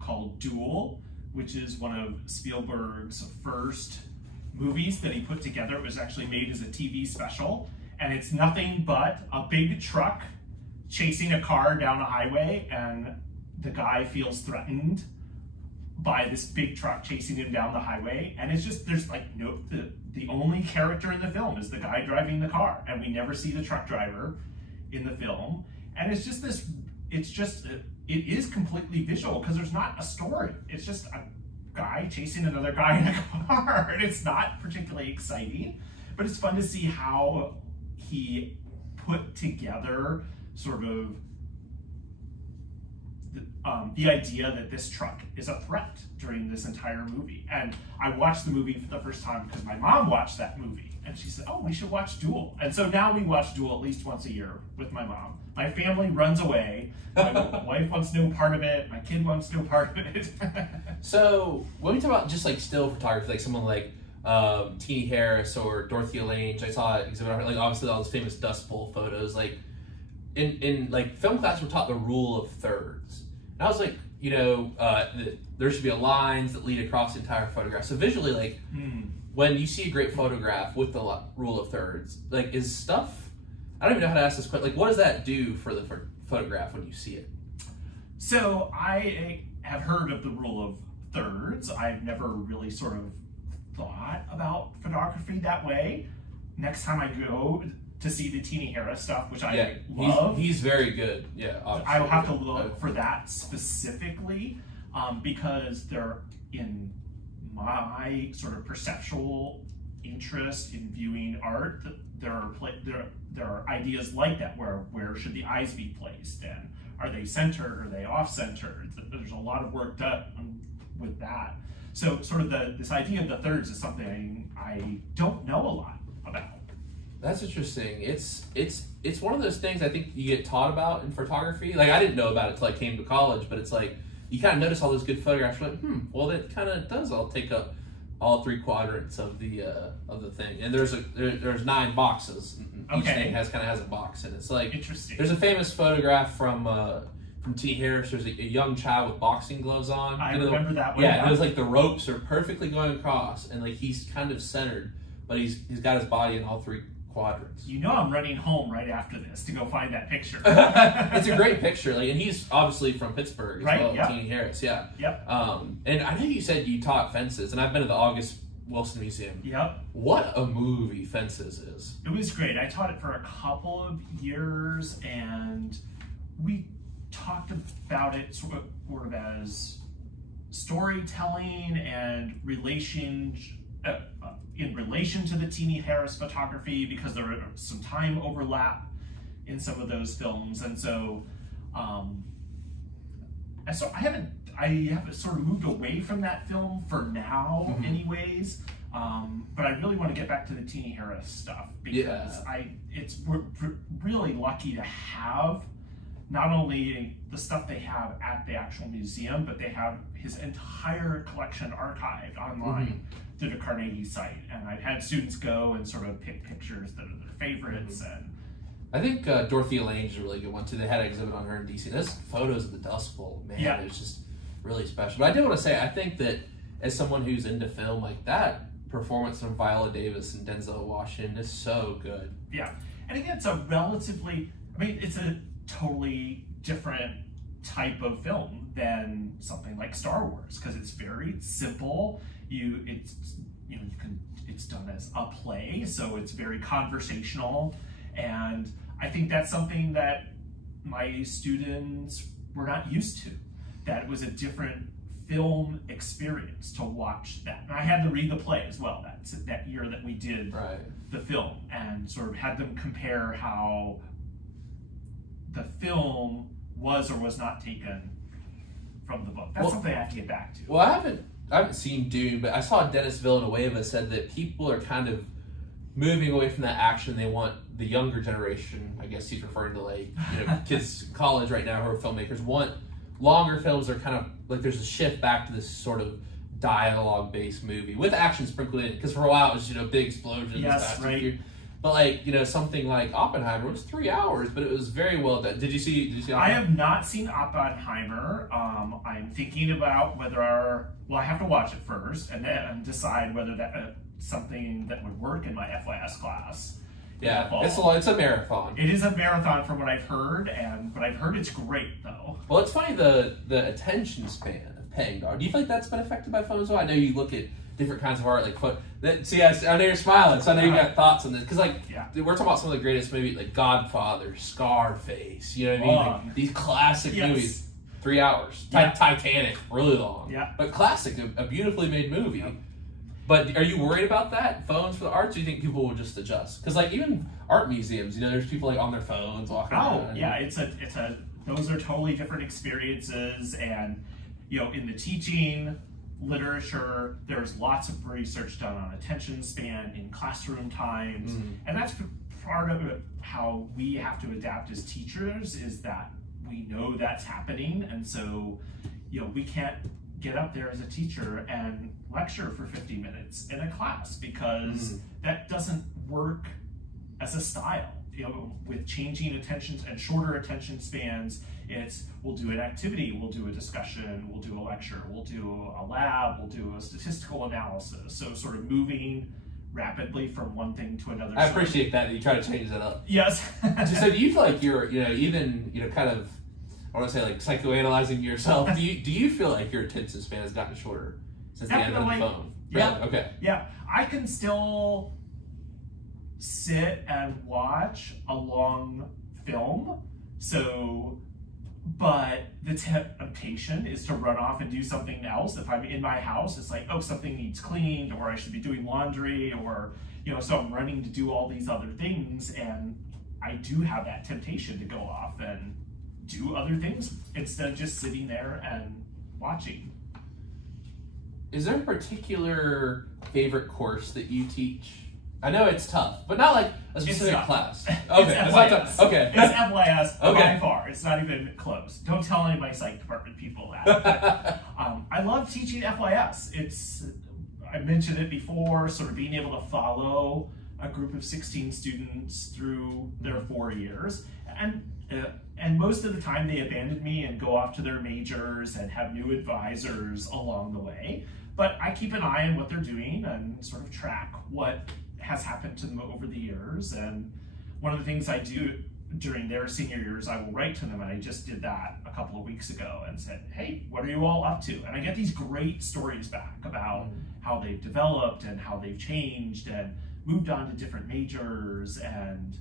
called Duel, which is one of Spielberg's first movies that he put together. It was actually made as a TV special, and it's nothing but a big truck chasing a car down a highway, and the guy feels threatened by this big truck chasing him down the highway. And it's just, there's like the only character in the film is the guy driving the car, and we never see the truck driver in the film. And it's just this, it is completely visual because there's not a story. It's just a guy chasing another guy in a car, and it's not particularly exciting, but it's fun to see how he put together sort of the idea that this truck is a threat during this entire movie. And I watched the movie for the first time because my mom watched that movie, and she said, oh, we should watch Duel. And so now we watch Duel at least once a year with my mom. My family runs away. My wife wants no part of it. My kid wants no part of it. So when we talk about just like still photography, like someone like Teenie Harris or Dorothea Lange, I saw it exhibit, like obviously all those famous Dust Bowl photos, like in like film class we're taught the rule of thirds. And I was like, you know, there should be lines that lead across the entire photograph. So visually, like when you see a great photograph with the rule of thirds, like is stuff, I don't even know how to ask this question. Like, what does that do for the photograph when you see it? So I have heard of the rule of thirds. I've never really sort of thought about photography that way. Next time I go to see the Teenie Harris stuff, which I love. He's very good. Yeah, obviously. I will have to look for that specifically because they're in my sort of perceptual interest in viewing art, there are ideas like that. Where should the eyes be placed, and are they centered? Are they off centered? There's a lot of work done with that. So sort of this idea of the thirds is something I don't know a lot about. That's interesting. It's one of those things I think you get taught about in photography. Like, I didn't know about it till I came to college, but it's like you kind of notice all those good photographs. You're like, well, that kind of does all take up all 3 quadrants of the thing. And there's 9 boxes. Each thing has a box in it. It's like interesting. There's a famous photograph from T. Harris. There's a young child with boxing gloves on. I remember that one. Yeah, and it was like the ropes are perfectly going across, and like he's kind of centered, but he's got his body in all 3 quadrants. You know, I'm running home right after this to go find that picture. It's a great picture, like, and he's obviously from Pittsburgh as well. Yep. T. Harris, yeah. Yep. And I know you said you taught fences, and I've been to the August Wilson Museum. Yep. What a movie Fences is. It was great. I taught it for a couple of years, and we talked about it sort of as storytelling and in relation to the T. Harris photography, because there was some time overlap in some of those films, and so I have sort of moved away from that film for now, anyways. But I really want to get back to the T. Harris stuff, because it's we're really lucky to have not only the stuff they have at the actual museum, but they have his entire collection archived online through the Carnegie site. And I've had students go and sort of pick pictures that are their favorites. And I think Dorothea Lange is a really good one too. They had an exhibit on her in DC. Those photos of the Dust Bowl, man, it's just really special. But I do want to say, I think that as someone who's into film, like that performance from Viola Davis and Denzel Washington is so good. Yeah, and again, it's it's a totally different type of film than something like Star Wars, because it's very simple. It's done as a play, so it's very conversational, and I think that's something that my students were not used to. That it was a different film experience to watch that. And I had to read the play as well that year that we did the film, and sort of had them compare how the film was or was not taken from the book. That's something I have to get back to. Well, I haven't seen Dune, but I saw Dennis Villeneuve said that people are kind of moving away from that action. They want the younger generation, I guess he's referring to, like, kids in college right now who are filmmakers, want longer films. Are kind of like, there's a shift back to this sort of dialogue-based movie with action sprinkled in, because for a while it was big explosions. Yes, right. But like something like Oppenheimer was 3 hours, but it was very well done. Did you see Oppenheimer? I have not seen Oppenheimer. I'm thinking about whether I have to watch it first and then decide whether that something that would work in my FYS class. Yeah, it's a marathon. It is a marathon from what I've heard, but I've heard it's great though. Well, it's funny, the attention span of paying dog. Do you feel like that's been affected by phones? I know you look at different kinds of art, like I know you're smiling, so I know you got thoughts on this, because we're talking about some of the greatest movies, like Godfather, Scarface. You know what I mean? Like, these classic movies, 3 hours. Titanic, really long. Yeah. But classic, a beautifully made movie. Yeah. But are you worried about that, phones for the arts? Or do you think people will just adjust? Because like even art museums, there's people like on their phones walking around. Oh yeah, those are totally different experiences, and in the teaching literature, there's lots of research done on attention span in classroom times, and that's part of how we have to adapt as teachers, is that we know that's happening, and so we can't get up there as a teacher and lecture for 50 minutes in a class, because that doesn't work as a style. With changing attentions and shorter attention spans, we'll do an activity, we'll do a discussion, we'll do a lecture, we'll do a lab, we'll do a statistical analysis. So sort of moving rapidly from one thing to another. I appreciate that you try to change that up. Yes. So do you feel like you're, even, kind of, I want to say like psychoanalyzing yourself, do you feel like your attention span has gotten shorter since the end of the phone? Yeah. Really? Okay. Yeah. I can still sit and watch a long film. So But the temptation is to run off and do something else. If I'm in my house, it's like, oh, something needs cleaned, or I should be doing laundry, or, so I'm running to do all these other things. And I do have that temptation to go off and do other things instead of just sitting there and watching. Is there a particular favorite course that you teach? I know it's tough, but not like a specific class. Okay, it's FYS. Okay. It's FYS Okay. by far. It's not even close. Don't tell any of my psych department people that. But, I love teaching FYS. I mentioned it before, sort of being able to follow a group of 16 students through their 4 years. And most of the time they abandon me and go off to their majors and have new advisors along the way. But I keep an eye on what they're doing and sort of track what has happened to them over the years. And one of the things I do during their senior years, I will write to them, and I just did that a couple of weeks ago and said, hey, what are you all up to? And I get these great stories back about how they've developed and how they've changed and moved on to different majors. And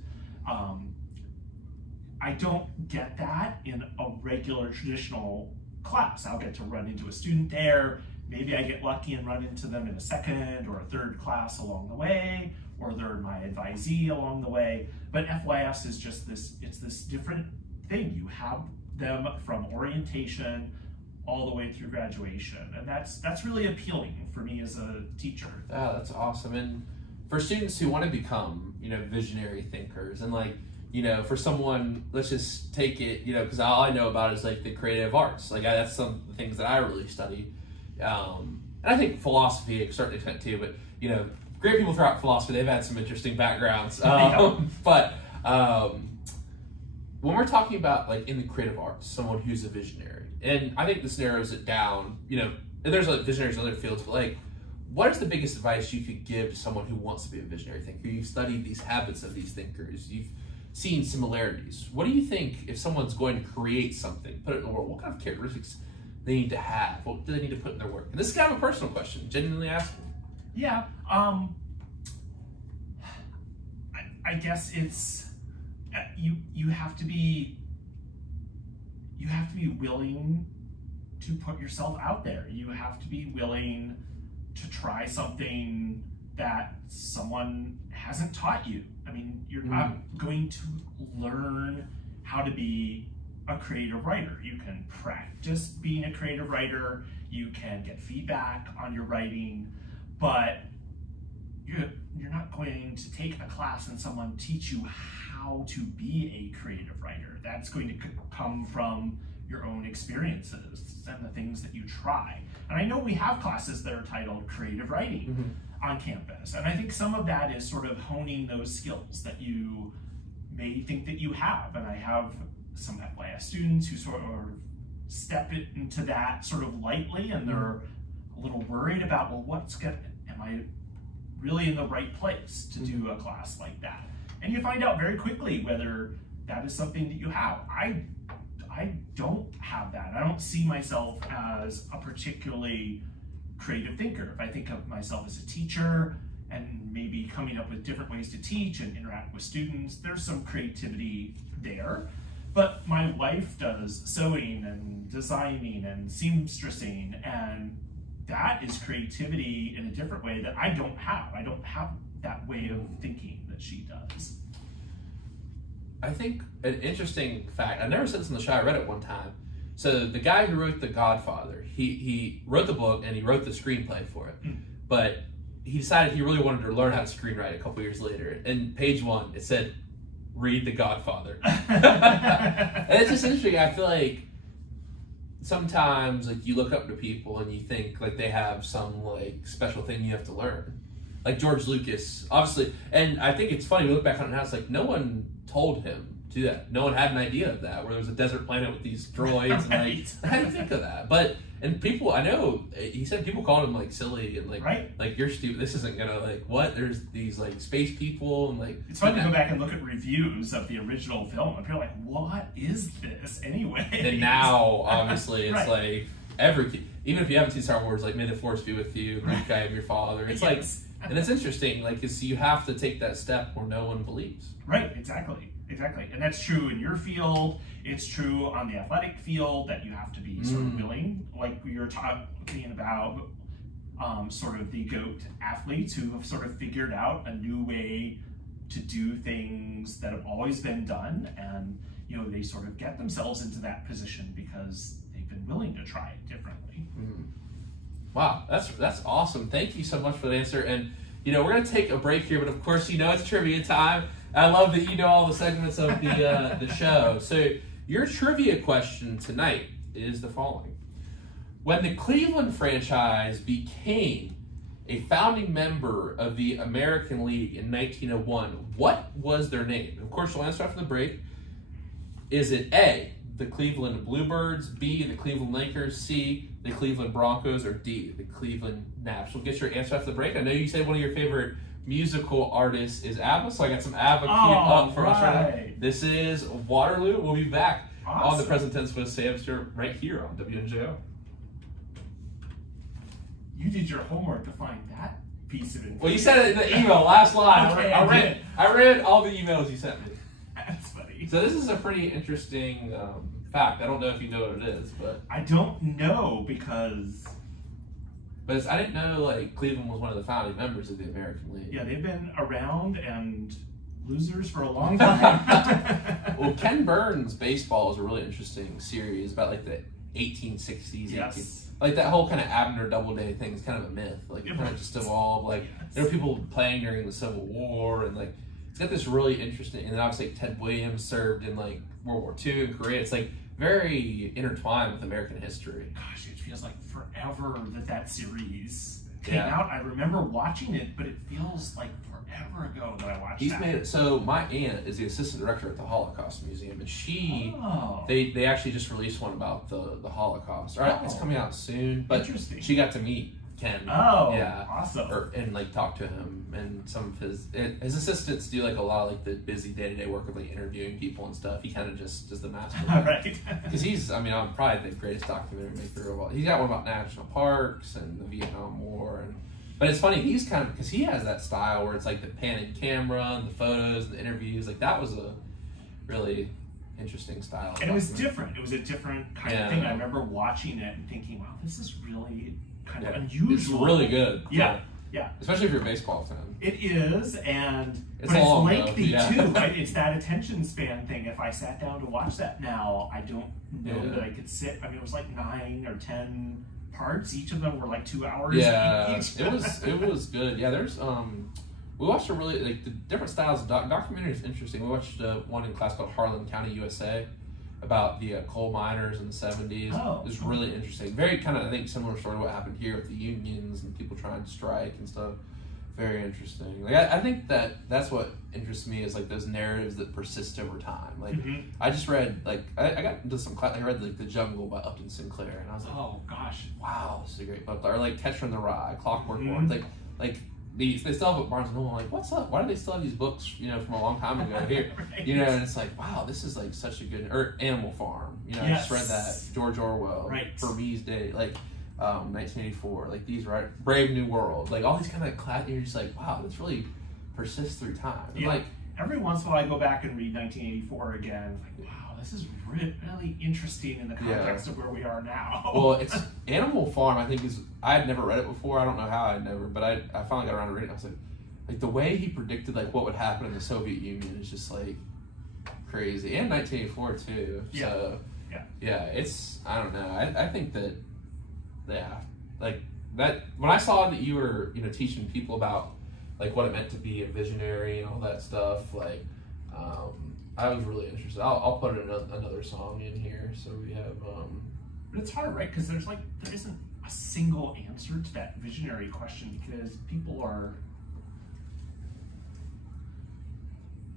I don't get that in a regular traditional class. I'll get to run into a student there. Maybe I get lucky and run into them in a second or a third class along the way, or they're my advisee along the way. But FYS is just it's this different thing. You have them from orientation all the way through graduation. And that's really appealing for me as a teacher. Oh, that's awesome. And for students who want to become, visionary thinkers, and for someone, let's just take it, because all I know about is like the creative arts. That's some of the things that I really study. And I think philosophy to a certain extent too, but great people throughout philosophy, they've had some interesting backgrounds. But when we're talking about in the creative arts, someone who's a visionary, and I think this narrows it down, and there's visionaries in other fields, but what is the biggest advice you could give to someone who wants to be a visionary thinker? You've studied these habits of these thinkers, you've seen similarities. What do you think if someone's going to create something, put it in the world, what kind of characteristics they need to have? What do they need to put in their work? And this is kind of a personal question, genuinely asking. Yeah, I guess it's you have to be willing to put yourself out there. You have to be willing to try something that someone hasn't taught you. I mean, you're not going to learn how to be a creative writer. You can practice being a creative writer, you can get feedback on your writing, but you're not going to take a class and someone teach you how to be a creative writer. That's going to come from your own experiences and the things that you try. And I know we have classes that are titled creative writing on campus, and I think some of that is sort of honing those skills that you may think that you have. And I have some FYS students who sort of step into that sort of lightly, and they're a little worried about, well, am I really in the right place to do a class like that? And you find out very quickly whether that is something that you have. I don't have that. I don't see myself as a particularly creative thinker. If I think of myself as a teacher and maybe coming up with different ways to teach and interact with students, there's some creativity there. But my wife does sewing and designing and seamstressing, and that is creativity in a different way that I don't have. I don't have that way of thinking that she does. I think an interesting fact, I never said this in the show, I read it one time. So the guy who wrote The Godfather, he wrote the book and he wrote the screenplay for it. But he decided he really wanted to learn how to screenwrite a couple years later. And page 1, it said, read The Godfather. And it's just interesting. I feel like sometimes you look up to people and you think they have some special thing you have to learn. Like George Lucas, obviously. And I think it's funny, we look back on it now, it's no one told him to do that. No one had an idea of that, where there was a desert planet with these droids. Right. And how do you think of that? But, and people, I know, he said people called him silly and right. You're stupid, this isn't gonna, what? There's these space people and It's fun to go back and look at reviews of the original film and feel what is this anyway? And now, obviously, it's right. Even if you haven't seen Star Wars, May the Force be with you, Luke, I am your father. It's yes. And it's interesting, because you have to take that step where no one believes. Right, exactly. Exactly. And that's true in your field. It's true on the athletic field that you have to be sort of willing, like we were talking about sort of the GOAT athletes who have sort of figured out a new way to do things that have always been done, and you know, they sort of get themselves into that position because they've been willing to try it differently. Wow, that's awesome. Thank you so much for the answer. And you know, we're gonna take a break here, but of course, you know, it's trivia time. I love that you know all the segments of the show. So your trivia question tonight is the following: when the Cleveland franchise became a founding member of the American League in 1901, what was their name? Of course, you'll answer after the break. Is it A, the Cleveland Bluebirds, B, the Cleveland Lakers, C, the Cleveland Broncos, or D, the Cleveland Naps? We'll get your answer after the break. I know you said one of your favorite musical artists is ABBA, so I got some ABBA queued up for us right now. This is Waterloo. We'll be back on the Present Tense with Sam Stewart right here on WNJO. You did your homework to find that piece of information. Well, you said it in the email, last line. Okay, I read all the emails you sent me. That's funny. So this is a pretty interesting fact. I don't know if you know what it is, but I don't know because. But I didn't know like Cleveland was one of the founding members of the American League. Yeah, they've been around and losers for a long time. Well, Ken Burns' baseball is a really interesting series about like the 1860s. Yes. Like that whole kind of Abner Doubleday thing is kind of a myth. Like it kind of just evolved. Like there were people playing during the Civil War, and like it's got this really interesting. And then obviously like, Ted Williams served in like World War II and Korea. It's like very intertwined with American history. Gosh, it feels like forever that series came out. I remember watching it, but it feels like forever ago that I watched that. Made it. So my aunt is the assistant director at the Holocaust Museum, and she they actually just released one about the Holocaust. All right, it's coming out soon, but she got to meet Ken. Oh, yeah, awesome. And like talk to him, and some of his assistants do like a lot of like the busy day-to-day work of like interviewing people and stuff. He kind of just does the master. Right. Because he's, I mean, I'm probably the greatest documentary maker of all. He's got one about national parks and the Vietnam War, but it's funny, he's kind of, because he has that style where it's like the panning camera and the photos and the interviews. Like that was a really interesting style. And it was different. It was a different kind of thing. I remember watching it and thinking, wow, this is really kind of unusual. It's really good. Yeah. Especially if you're a baseball fan. It is, and it's lengthy too, right? It's that attention span thing. If I sat down to watch that now, I don't know that I could sit. I mean, it was like 9 or 10 parts. Each of them were like 2 hours. Yeah, it was good. Yeah, there's we watched a really like the different styles of documentary is interesting. We watched one in class called Harlan County, USA, about the coal miners in the 70s. It was really interesting. Very kind of, I think, similar story to what happened here with the unions and people trying to strike and stuff. Very interesting. Like I think that's what interests me is like those narratives that persist over time. Like I just read like I got into some class. I read like The Jungle by Upton Sinclair, and I was like, oh gosh, wow, this is a great book. Or like Catcher in the Rye, Clockwork Orange, like. They still have it at Barnes & Noble. I'm like, what's up? Why do they still have these books, you know, from a long time ago here? Right. You know, and it's like, wow, this is like such a good, or Animal Farm. You know, I just read that, George Orwell, Burmese Day, like 1984, like these, right? Brave New World, like all these kind of class. You're just like, wow, this really persists through time. And like every once in a while, I go back and read 1984 again. Like, wow, this is really interesting in the context of where we are now. Well, it's Animal Farm. I think I had never read it before. I don't know how I'd never, but I finally got around to reading it. I was like the way he predicted like what would happen in the Soviet Union is just like crazy. And 1984 too. So it's I don't know. I think that like that when I saw that you were teaching people about like what it meant to be a visionary and all that stuff, like I was really interested. I'll put another song in here so we have but it's hard, right? Because there isn't a single answer to that visionary question because people are.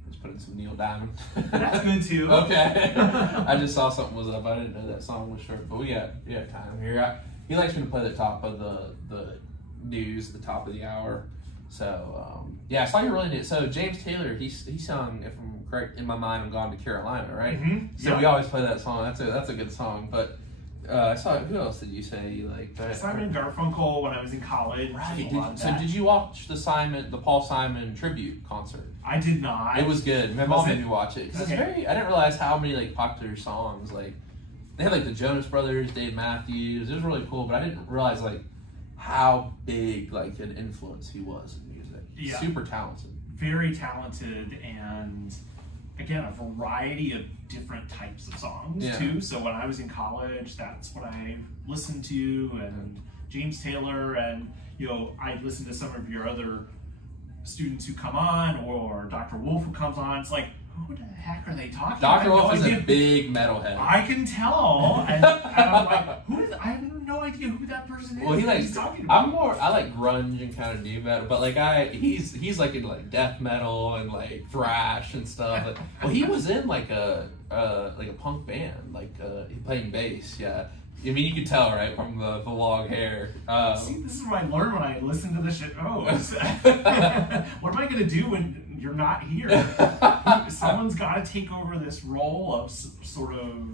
Let's put in some Neil Diamond. That's good too. Okay. I just saw something was up. I didn't know that song was short, but we got time here. He likes me to play the top of the news, the top of the hour. So I saw you really did. So James Taylor, he sung, if I'm correct, In My Mind I'm Gone to Carolina, right? So we always play that song. That's a good song. But I saw, who else did you say you liked? Simon and Garfunkel when I was in college. Right. So did you watch the Paul Simon tribute concert? I did not. It was good. My mom made me watch it. Because I didn't realize how many like popular songs, like, they had like the Jonas Brothers, Dave Matthews. It was really cool, but I didn't realize like how big like an influence he was in music. Yeah. Super talented. Very talented, and again, a variety of different types of songs too. So when I was in college, that's what I listened to, and James Taylor, and I listened to some of your other students who come on, or Dr. Wolf who comes on. It's like, who the heck are they talking about? Dr. Wolf is a big metalhead. I can tell, and I'm like, I have no idea who that person is. Well, he's talking about. I like grunge and kind of new metal, but like he's like into like death metal and like thrash and stuff. Well, he was in like a punk band, like he playing bass. Yeah, I mean you could tell right from the long hair. See, this is what I learned when I listened to this shit. What am I gonna do when you're not here? Someone's got to take over this role of sort of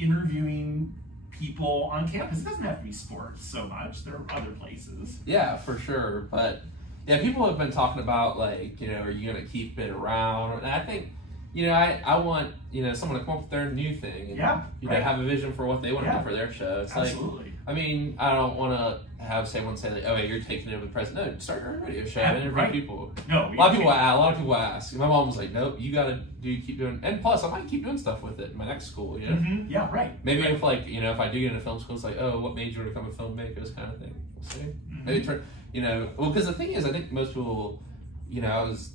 interviewing people on campus. It doesn't have to be sports so much. There are other places. Yeah, for sure. But yeah, people have been talking about like, are you going to keep it around? And I think, I want, someone to come up with their new thing and have a vision for what they want to do for their show. It's absolutely. Like, I mean, I don't want to have someone say like, "Oh, you're taking it over the president." No, start your own radio show and interview people. No, a lot of people ask. My mom was like, "Nope, you got to keep doing." And plus, I might keep doing stuff with it in my next school. Yeah, right. Maybe if like if I do get into film school, it's like, "Oh, what made you become a filmmaker?" This kind of thing. We'll see. Maybe turn. Well, because the thing is, I think most people, I was.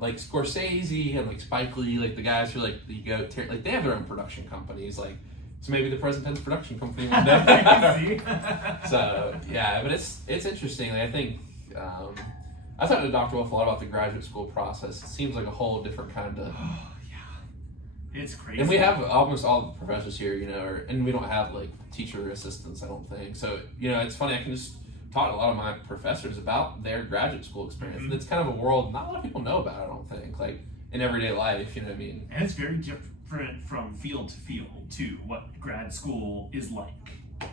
Like Scorsese and like Spike Lee, like the guys who like they have their own production companies, like. So maybe the President's production company one day. So yeah, but it's interesting. Like, I think I talked to Dr. Wolf a lot about the graduate school process. It seems like a whole different kind of. Oh yeah, it's crazy. And we have almost all the professors here, and we don't have like teacher assistants. I don't think so. It's funny. I can just talk to a lot of my professors about their graduate school experience. And it's kind of a world not a lot of people know about. I don't think like in everyday life. You know what I mean? And it's very different from field to field too, what grad school is like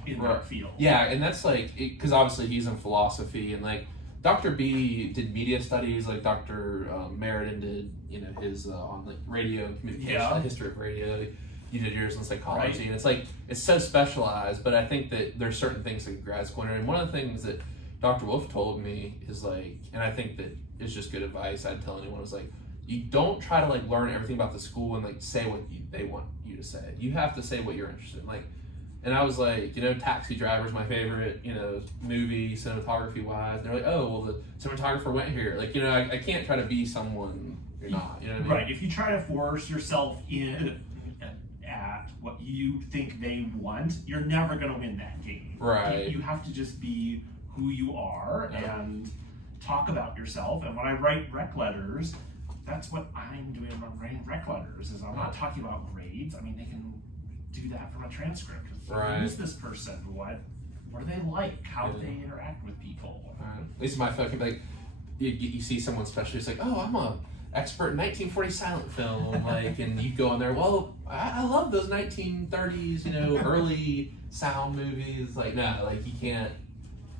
in that field. Yeah, and that's like, because obviously he's in philosophy, and like Dr. B did media studies, like Dr. Meriden did, his on like radio and communication, the history of radio. You did yours in psychology, and it's like, it's so specialized, but I think that there's certain things like grad school, and one of the things that Dr. Wolf told me is like, and I think that it's just good advice I'd tell anyone, was like, you don't try to like learn everything about the school and like say what they want you to say. You have to say what you're interested in. Like, and I was like, Taxi Driver's my favorite, movie cinematography wise. And they're like, oh, well, the cinematographer went here. Like, I can't try to be someone you're not. You know what I mean? Right. If you try to force yourself in at what you think they want, you're never going to win that game. Right. You have to just be who you are and talk about yourself. And when I write rec letters, that's what I'm doing when I'm writing rec letters, is I'm not talking about grades. I mean, they can do that from a transcript. Who's this person? What do they like? How do they interact with people? At least my fucking, like, you see someone special, it's like, oh, I'm a expert in 1940 silent film, like, and you go in there, well, I love those 1930s, early sound movies. Like, no, like, you can't.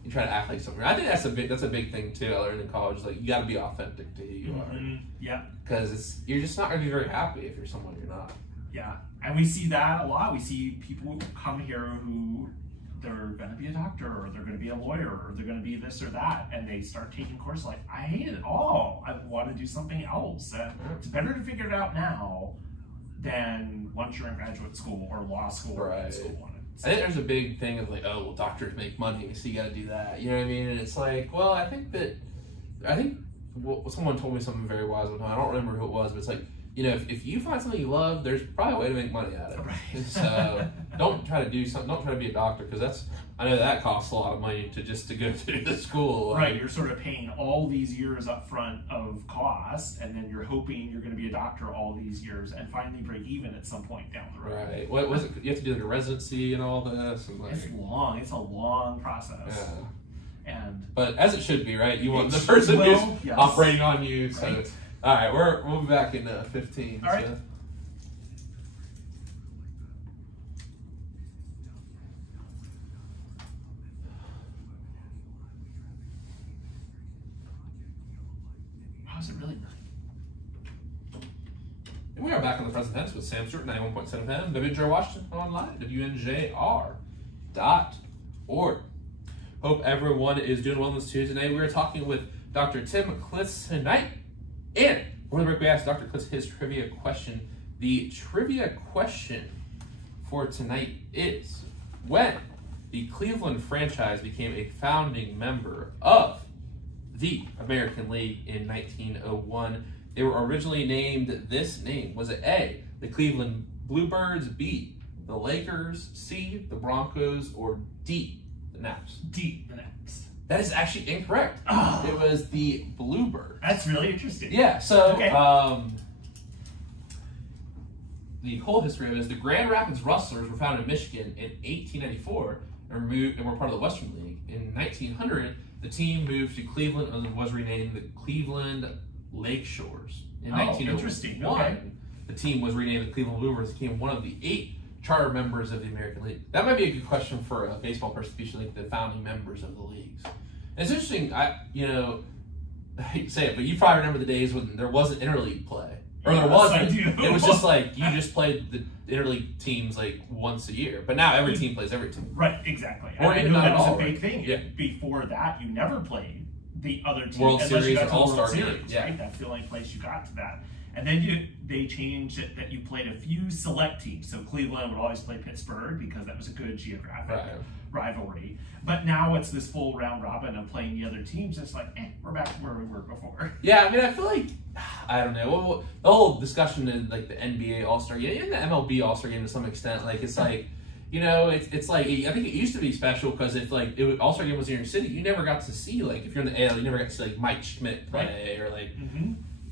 You try to act like something. I think that's a big thing too. I learned in college, like, you got to be authentic to who you are. Yeah. Because you're just not going to be very happy if you're someone you're not. Yeah, and we see that a lot. We see people come here who they're going to be a doctor, or they're going to be a lawyer, or they're going to be this or that, and they start taking courses like, I hate it all. I want to do something else. And it's better to figure it out now than once you're in graduate school or law school or med school. I think there's a big thing of like, oh, well, doctors make money, so you got to do that. You know what I mean? And it's like, well, I think someone told me something very wise one time. I don't remember who it was, but it's like, if you find something you love, there's probably a way to make money at it. Right. So don't try to do something. Don't try to be a doctor, because I know that costs a lot of money to go to the school. Right. You're sort of paying all these years up front of cost, and then you're hoping you're going to be a doctor all these years and finally break even at some point down the road. Right. What was it? You have to do like a residency and all this. And like, it's long. It's a long process. Yeah. But as it should be, right? You want the person who's operating on you. So. Right. All right, we'll be back in 15. All right. So. is it really 9? And we are back on the present tense with Sam Stewart, 91.7 FM, WNJR Washington online, WNJR.org. Hope everyone is doing well this Tuesday night. We are talking with Dr. Tim Klitz tonight. And before the break, we asked Dr. Klitz his trivia question. The trivia question for tonight is, when the Cleveland franchise became a founding member of the American League in 1901, they were originally named this name. Was it A, the Cleveland Bluebirds, B, the Lakers, C, the Broncos, or D, the Naps? D, the Naps. That is actually incorrect. Oh. It was the Bluebirds. That's really interesting. Yeah, so okay. The whole history of it is the Grand Rapids Rustlers were founded in Michigan in 1894 and were part of the Western League. In 1900, the team moved to Cleveland and was renamed the Cleveland Lakeshores. In 1901, the team was renamed the Cleveland Bluebirds, became one of the 8 charter members of the American League. That might be a good question for a baseball person, especially like the founding members of the leagues. And it's interesting, I hate to say it, but you probably remember the days when there wasn't interleague play. Or there wasn't. It was just like you just played the interleague teams like once a year. But now every team plays every team. Right, exactly. Or even that not was all, a big right? thing. Yeah. Before that, you never played the other team World unless Series you got or to the World All-Star Series, games. Yeah. right? That's the only place you got to that. And then they changed it that you played a few select teams. So Cleveland would always play Pittsburgh because that was a good geographic rivalry. But now it's this full round robin of playing the other teams. It's like, we're back to where we were before. Yeah, I mean, I feel like, I don't know. Well, the whole discussion in like the NBA All-Star Game and the MLB All-Star Game to some extent, like it's like, it's like, I think it used to be special because if like All-Star Game was in your city, you never got to see, like, if you're in the AL, you never got to see like Mike Schmidt play or like,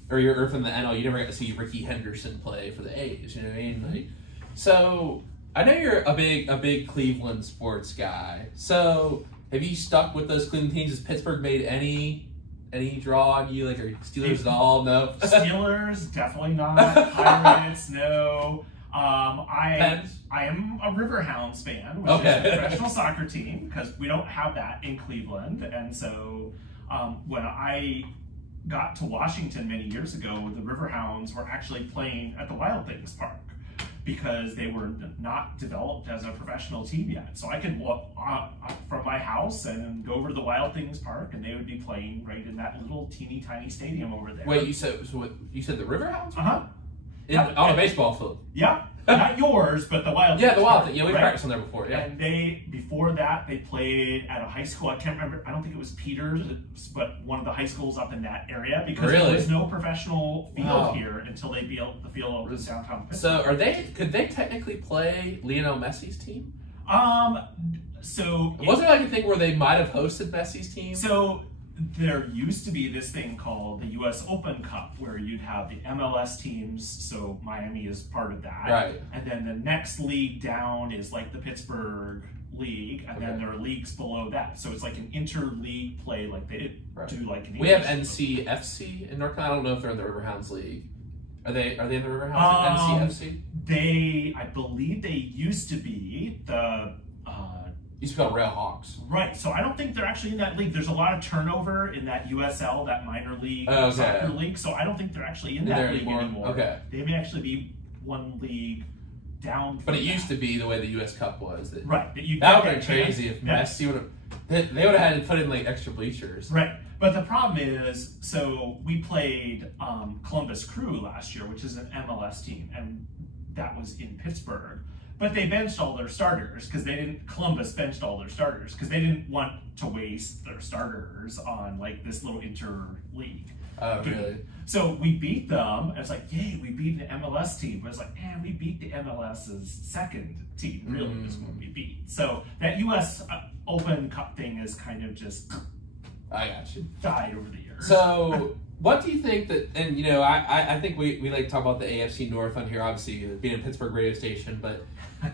or you're from the NL, you never got to see Ricky Henderson play for the A's, you know what I mean? Like, so I know you're a big Cleveland sports guy. So have you stuck with those Cleveland teams? Has Pittsburgh made any draw on you? Like, are you Steelers at all? No. Steelers, definitely not. Pirates, no. I am a Riverhounds fan, which is a professional soccer team, because we don't have that in Cleveland. And so when I got to Washington many years ago, the Riverhounds were actually playing at the Wild Things Park because they were not developed as a professional team yet. So I could walk from my house and go over to the Wild Things Park, and they would be playing right in that little teeny tiny stadium over there. Wait, you said the Riverhounds? On a baseball field? Yeah. Not yours, but the Wild Things. Yeah, the Wild Things. Yeah, we right? practiced on there before. Yeah. And before that, they played at a high school. I can't remember. I don't think it was Peters, but one of the high schools up in that area, because there was no professional field here until they built the field over downtown Pittsburgh. So could they technically play Lionel Messi's team? So wasn't it like a thing where they might have hosted Messi's team? So there used to be this thing called the U.S. Open Cup, where you'd have the MLS teams, so Miami is part of that. Right. And then the next league down is like the Pittsburgh League, and then there are leagues below that. So it's like an inter-league play like they do like in English. We have NCFC in North Carolina. I don't know if they're in the Riverhounds League. Are they in the Riverhounds? NCFC? I believe they used to be the... used to be called Rail Hawks. Right, so I don't think they're actually in that league. There's a lot of turnover in that USL, that minor league soccer league, so I don't think they're actually in that league anymore. Okay. They may actually be one league down. But it used to be the way the US Cup was. That would have been crazy if Messi would have... They would have had to put in like extra bleachers. Right, but the problem is, so we played Columbus Crew last year, which is an MLS team, and that was in Pittsburgh. But they benched all their starters because Columbus benched all their starters because they didn't want to waste their starters on like this little inter-league. Oh, really? So we beat them. And it's like, yay, we beat an MLS team. But it's like, we beat the MLS's second team, really, is when we beat. So that US Open Cup thing is kind of just I got you. Died over the years. So what do you think that, and I think we like to talk about the AFC North on here, obviously being a Pittsburgh radio station, but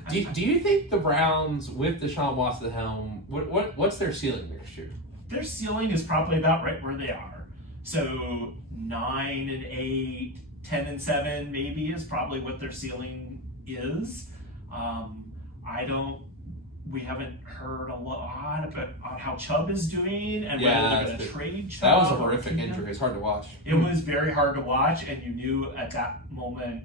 do you think the Browns, with Deshaun Watson at the helm, what's their ceiling next year? Their ceiling is probably about right where they are. So 9-8, 10-7 maybe is probably what their ceiling is. I don't we haven't heard a lot about how Chubb is doing and Yeah, whether they're going to trade Chubb. That was a horrific injury. It's hard to watch. It was very hard to watch, and you knew at that moment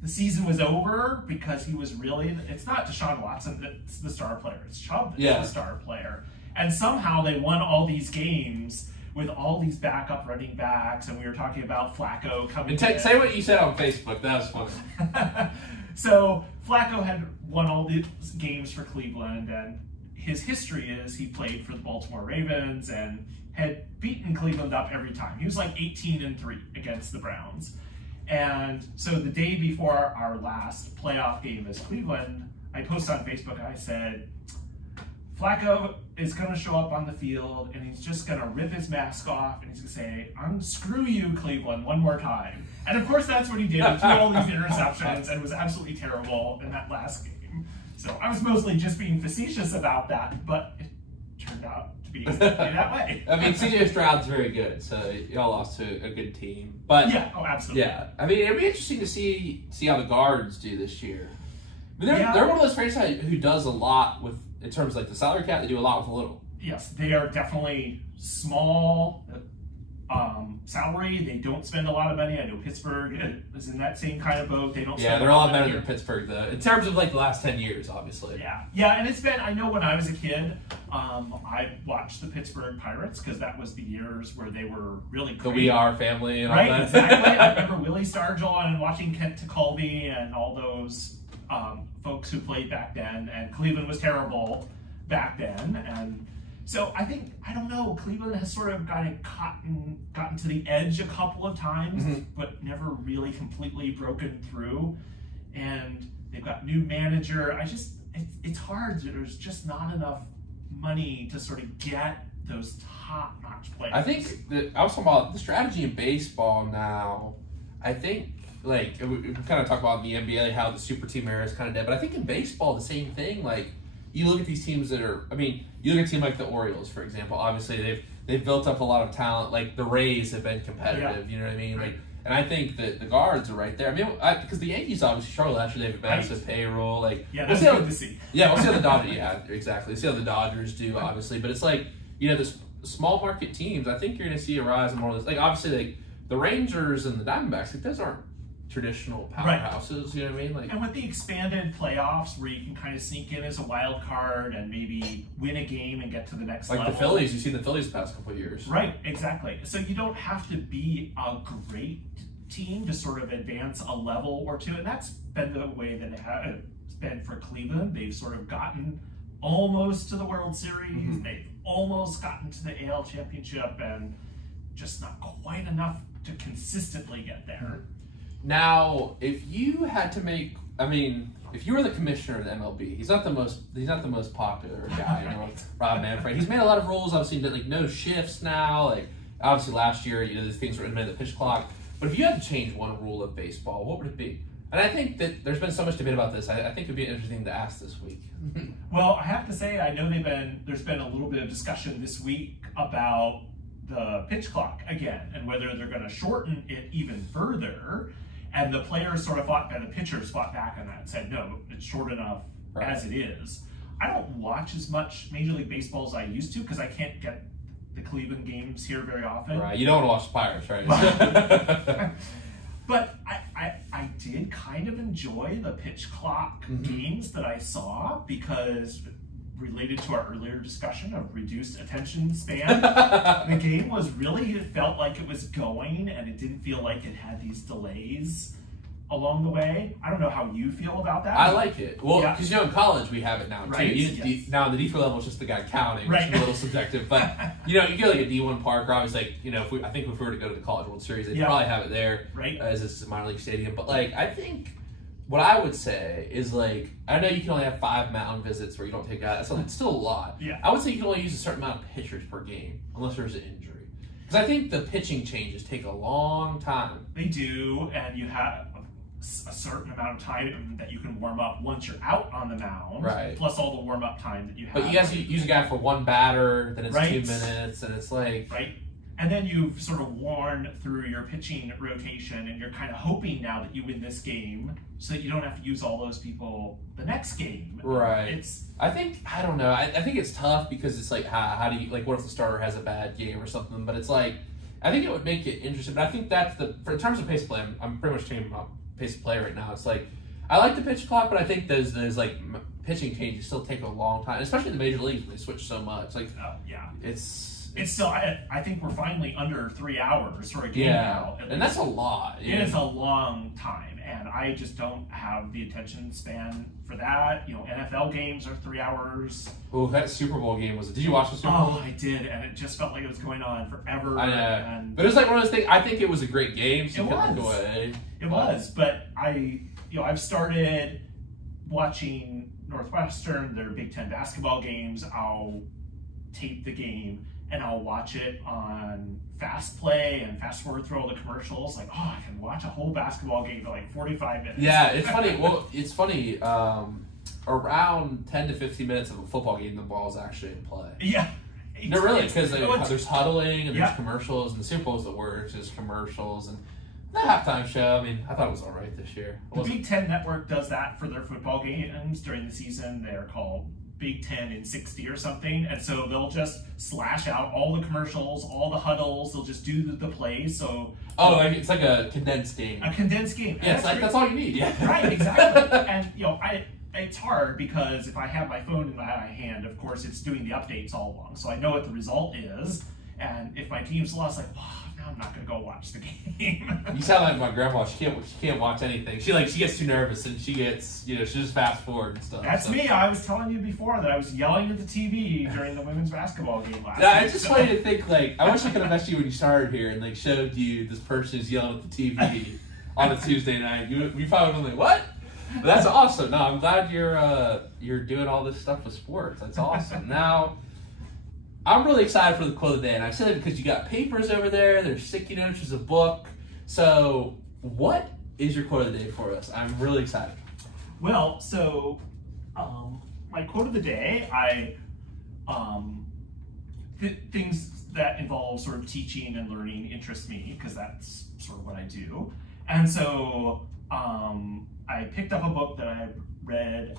the season was over because he was really, it's not Deshaun Watson that's the star player, it's Chubb that's the star player. And somehow they won all these games with all these backup running backs, and we were talking about Flacco coming in. Say what you said on Facebook, that was funny. So Flacco had won all these games for Cleveland, and his history is he played for the Baltimore Ravens and had beaten Cleveland up every time. He was like 18-3 against the Browns. And so the day before our last playoff game as Cleveland, I posted on Facebook, I said, Flacco is going to show up on the field and he's just going to rip his mask off and he's going to say, screw you, Cleveland, one more time. And of course that's what he did. He threw all these interceptions and was absolutely terrible in that last game. So I was mostly just being facetious about that, but it turned out to be exactly that way. I mean, CJ Stroud's very good, so y'all lost to a good team. But yeah, oh, absolutely. Yeah, I mean, it'd be interesting to see how the guards do this year. I mean, they're one of those franchises who does a lot with, in terms of like the salary cap, they do a lot with a little. Yes, they are definitely small salary. They don't spend a lot of money. I know Pittsburgh is in that same kind of boat. They don't. Yeah, they're a lot better than Pittsburgh, though, in terms of like the last 10 years, obviously. Yeah, and it's been. I know when I was a kid, I watched the Pittsburgh Pirates because that was the years where they were really great. The We Are family and right, all that. Exactly. I remember Willie Stargell and watching Kent Tekulve and all those folks who played back then, and Cleveland was terrible back then, and so I think, I don't know, Cleveland has sort of gotten to the edge a couple of times, but never really completely broken through, and they've got new manager. It's hard. There's just not enough money to sort of get those top-notch players. I think I was talking about the strategy in baseball now. I think, like, we kind of talk about in the NBA how the super team era is kind of dead, but I think in baseball the same thing. Like, you look at these teams that are, I mean, you look at a team like the Orioles, for example. Obviously, they've built up a lot of talent. Like, the Rays have been competitive. You know what I mean? Like, and I think that the guards are right there. I mean, because the Yankees obviously struggled last year. They have a massive payroll. Like, that's good to see. Yeah, we'll see how the Dodgers. Yeah, exactly. We'll see how the Dodgers do, obviously. But it's like, you know, this small market teams. I think you're going to see a rise in more of this. Like, obviously, like the Rangers and the Diamondbacks. Like, those aren't traditional powerhouses, you know what I mean? Like, and with the expanded playoffs where you can kind of sneak in as a wild card and maybe win a game and get to the next level. Like the Phillies, you've seen the Phillies the past couple of years. Right, exactly. So you don't have to be a great team to sort of advance a level or two, and that's been the way that it has been for Cleveland. They've sort of gotten almost to the World Series. They've almost gotten to the AL Championship, and just not quite enough to consistently get there. Now, if you had to make, I mean, if you were the commissioner of the MLB, he's not the most popular guy, you know, Rob Manfred. He's made a lot of rules. Obviously, like no shifts now. Like obviously last year, you know, these things were in the pitch clock. But if you had to change one rule of baseball, what would it be? And I think that there's been so much debate about this. I think it'd be interesting to ask this week. Well, I have to say, I know there's been a little bit of discussion this week about the pitch clock again and whether they're going to shorten it even further. And the players sort of fought, and the pitchers fought back on that and said, no, it's short enough as it is. I don't watch as much Major League Baseball as I used to because I can't get the Cleveland games here very often. Right, you don't want to watch the Pirates, right? But I did kind of enjoy the pitch clock games that I saw because, related to our earlier discussion of reduced attention span, the game was really, it felt like it was going and it didn't feel like it had these delays along the way. I don't know how you feel about that. I like it. Well, because you know in college we have it now too. Yes. Now the D4 level is just the guy counting, which is a little subjective. But you know, you get like a D1 park, or obviously, like, you know, I think if we were to go to the College World Series, they'd probably have it there, as it's a minor league stadium. But like, I think what I would say is, like, I know you can only have 5 mound visits where you don't take out. It's still a lot. Yeah. I would say you can only use a certain amount of pitchers per game, unless there's an injury. Because I think the pitching changes take a long time. They do, and you have a certain amount of time that you can warm up once you're out on the mound. Right. Plus all the warm-up time that you have. But you guys use a guy for one batter, then it's 2 minutes, and it's like... Right. And then you've sort of worn through your pitching rotation, and you're kind of hoping now that you win this game so that you don't have to use all those people the next game. Right. I don't know. I think it's tough because it's like, how do you, like, what if the starter has a bad game or something? But it's like, I think it would make it interesting. But I think that's in terms of pace of play, I'm pretty much talking about pace of play right now. It's like, I like the pitch clock, but I think those like pitching changes still take a long time, especially in the major leagues when they switch so much. Like, yeah. It's still, I think we're finally under 3 hours for a game now. And that's a lot. It is a long time, and I just don't have the attention span for that. You know, NFL games are 3 hours. Oh, that Super Bowl game was. Did you watch the Super Bowl? Oh, I did, and it just felt like it was going on forever. I know, but it was like one of those things. I think it was a great game. So It was, but I've started watching Northwestern, their Big Ten basketball games. I'll tape the game and I'll watch it on fast play and fast forward through all the commercials. Like, I can watch a whole basketball game for like 45 minutes. Yeah, it's funny. Well, it's funny. Around 10 to 15 minutes of a football game, the ball's actually in play. Yeah. No, really, because there's huddling and there's Yeah. commercials, and the Super Bowl's the worst. There's commercials and the halftime show. I mean, I thought it was all right this year. The Big Ten Network does that for their football games during the season. They're called Big Ten in 60 or something, and so they'll just slash out all the commercials, all the huddles. They'll just do the plays. So it's like a condensed game. A condensed game. Yeah, that's all you need. Yeah, right, exactly. And it's hard because if I have my phone in my hand, of course, it's doing the updates all along, so I know what the result is. And if my team's lost, like, now I'm not going to go watch the game. You sound like my grandma. She can't watch anything. She gets too nervous and she gets, she just fast forward and stuff. That's me. I was telling you before that I was yelling at the TV during the women's basketball game last night. week. It's just funny to think, like, I wish I could have met you when you started here and, like, showed you this person who's yelling at the TV on a Tuesday night. You probably would have been like, what? But that's awesome. No, I'm glad you're doing all this stuff with sports. That's awesome. Now, I'm really excited for the quote of the day, and I say that because you got papers over there, there's sticky notes, there's a book. So, what is your quote of the day for us? I'm really excited. Well, so my quote of the day, things that involve sort of teaching and learning interest me because that's sort of what I do, and so I picked up a book that I read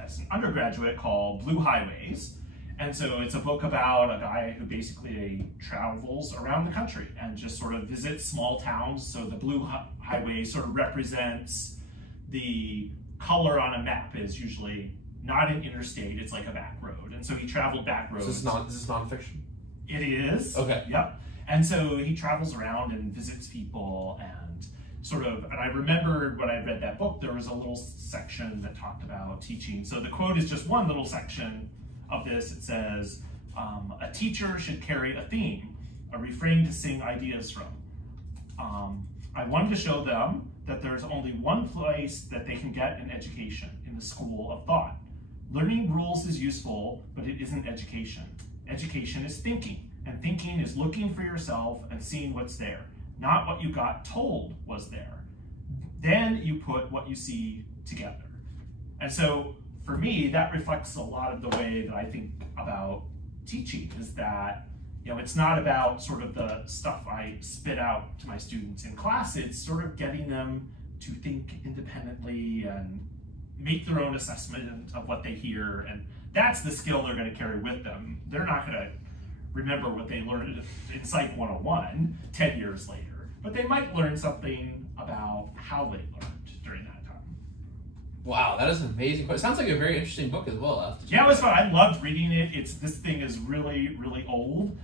as an undergraduate called Blue Highways. And so it's a book about a guy who basically travels around the country and just sort of visits small towns. So the Blue Highway sort of represents the color on a map is usually not an interstate, it's like a back road. And so he traveled back roads. Is this nonfiction? It is. Okay. Yep. And so he travels around and visits people and and I remembered when I read that book, there was a little section that talked about teaching. So the quote is just one little section of this. It says, a teacher should carry a theme, a refrain to sing ideas from. I wanted to show them that there's only one place that they can get an education, in the school of thought. Learning rules is useful, but it isn't education. Education is thinking, and thinking is looking for yourself and seeing what's there, not what you got told was there. Then you put what you see together. And so for me, that reflects a lot of the way that I think about teaching, is that it's not about sort of the stuff I spit out to my students in class. It's sort of getting them to think independently and make their own assessment of what they hear. And that's the skill they're going to carry with them. They're not going to remember what they learned in Psych 101 10 years later, but they might learn something about how they learned during that time. Wow, that is an amazing quote. It sounds like a very interesting book as well. Yeah, it was fun. I loved reading it. This thing is really, really old.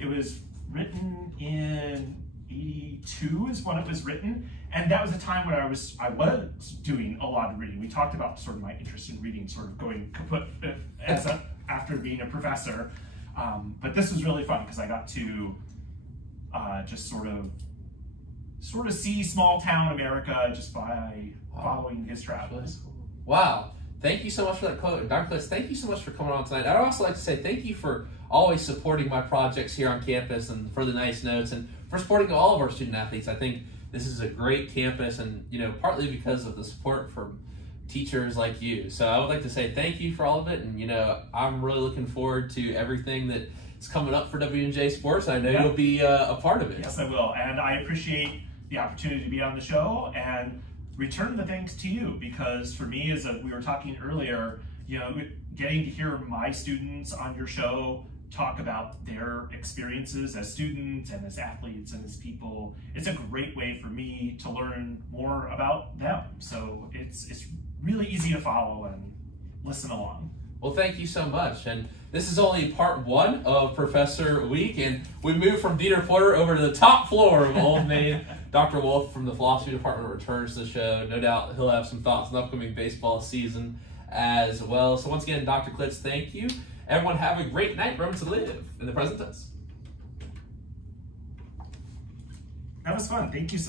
It was written in 82 is when it was written, and that was a time when I was doing a lot of reading. We talked about sort of my interest in reading sort of going kaput after being a professor, but this was really fun because I got to just sort of see small town America just by following his travels. Wow. Thank you so much for that quote. Dr. Klitz, thank you so much for coming on tonight. I'd also like to say thank you for always supporting my projects here on campus and for the nice notes and for supporting all of our student athletes. I think this is a great campus and, partly because of the support from teachers like you. So I would like to say thank you for all of it. And, I'm really looking forward to everything that is coming up for W&J Sports. I know Yeah. you'll be a part of it. Yes, I will. And I appreciate the opportunity to be on the show and return the thanks to you, because for me, we were talking earlier, getting to hear my students on your show talk about their experiences as students and as athletes and as people, it's a great way for me to learn more about them. So it's really easy to follow and listen along. Well, thank you so much. And this is only part 1 of Professor Week, and we move from Dieter Porter over to the top floor of Old Main. Dr. Wolf from the Philosophy Department returns to the show. No doubt he'll have some thoughts on the upcoming baseball season as well. So once again, Dr. Klitz, thank you. Everyone have a great night. Remember to live in the present tense. That was fun. Thank you so much.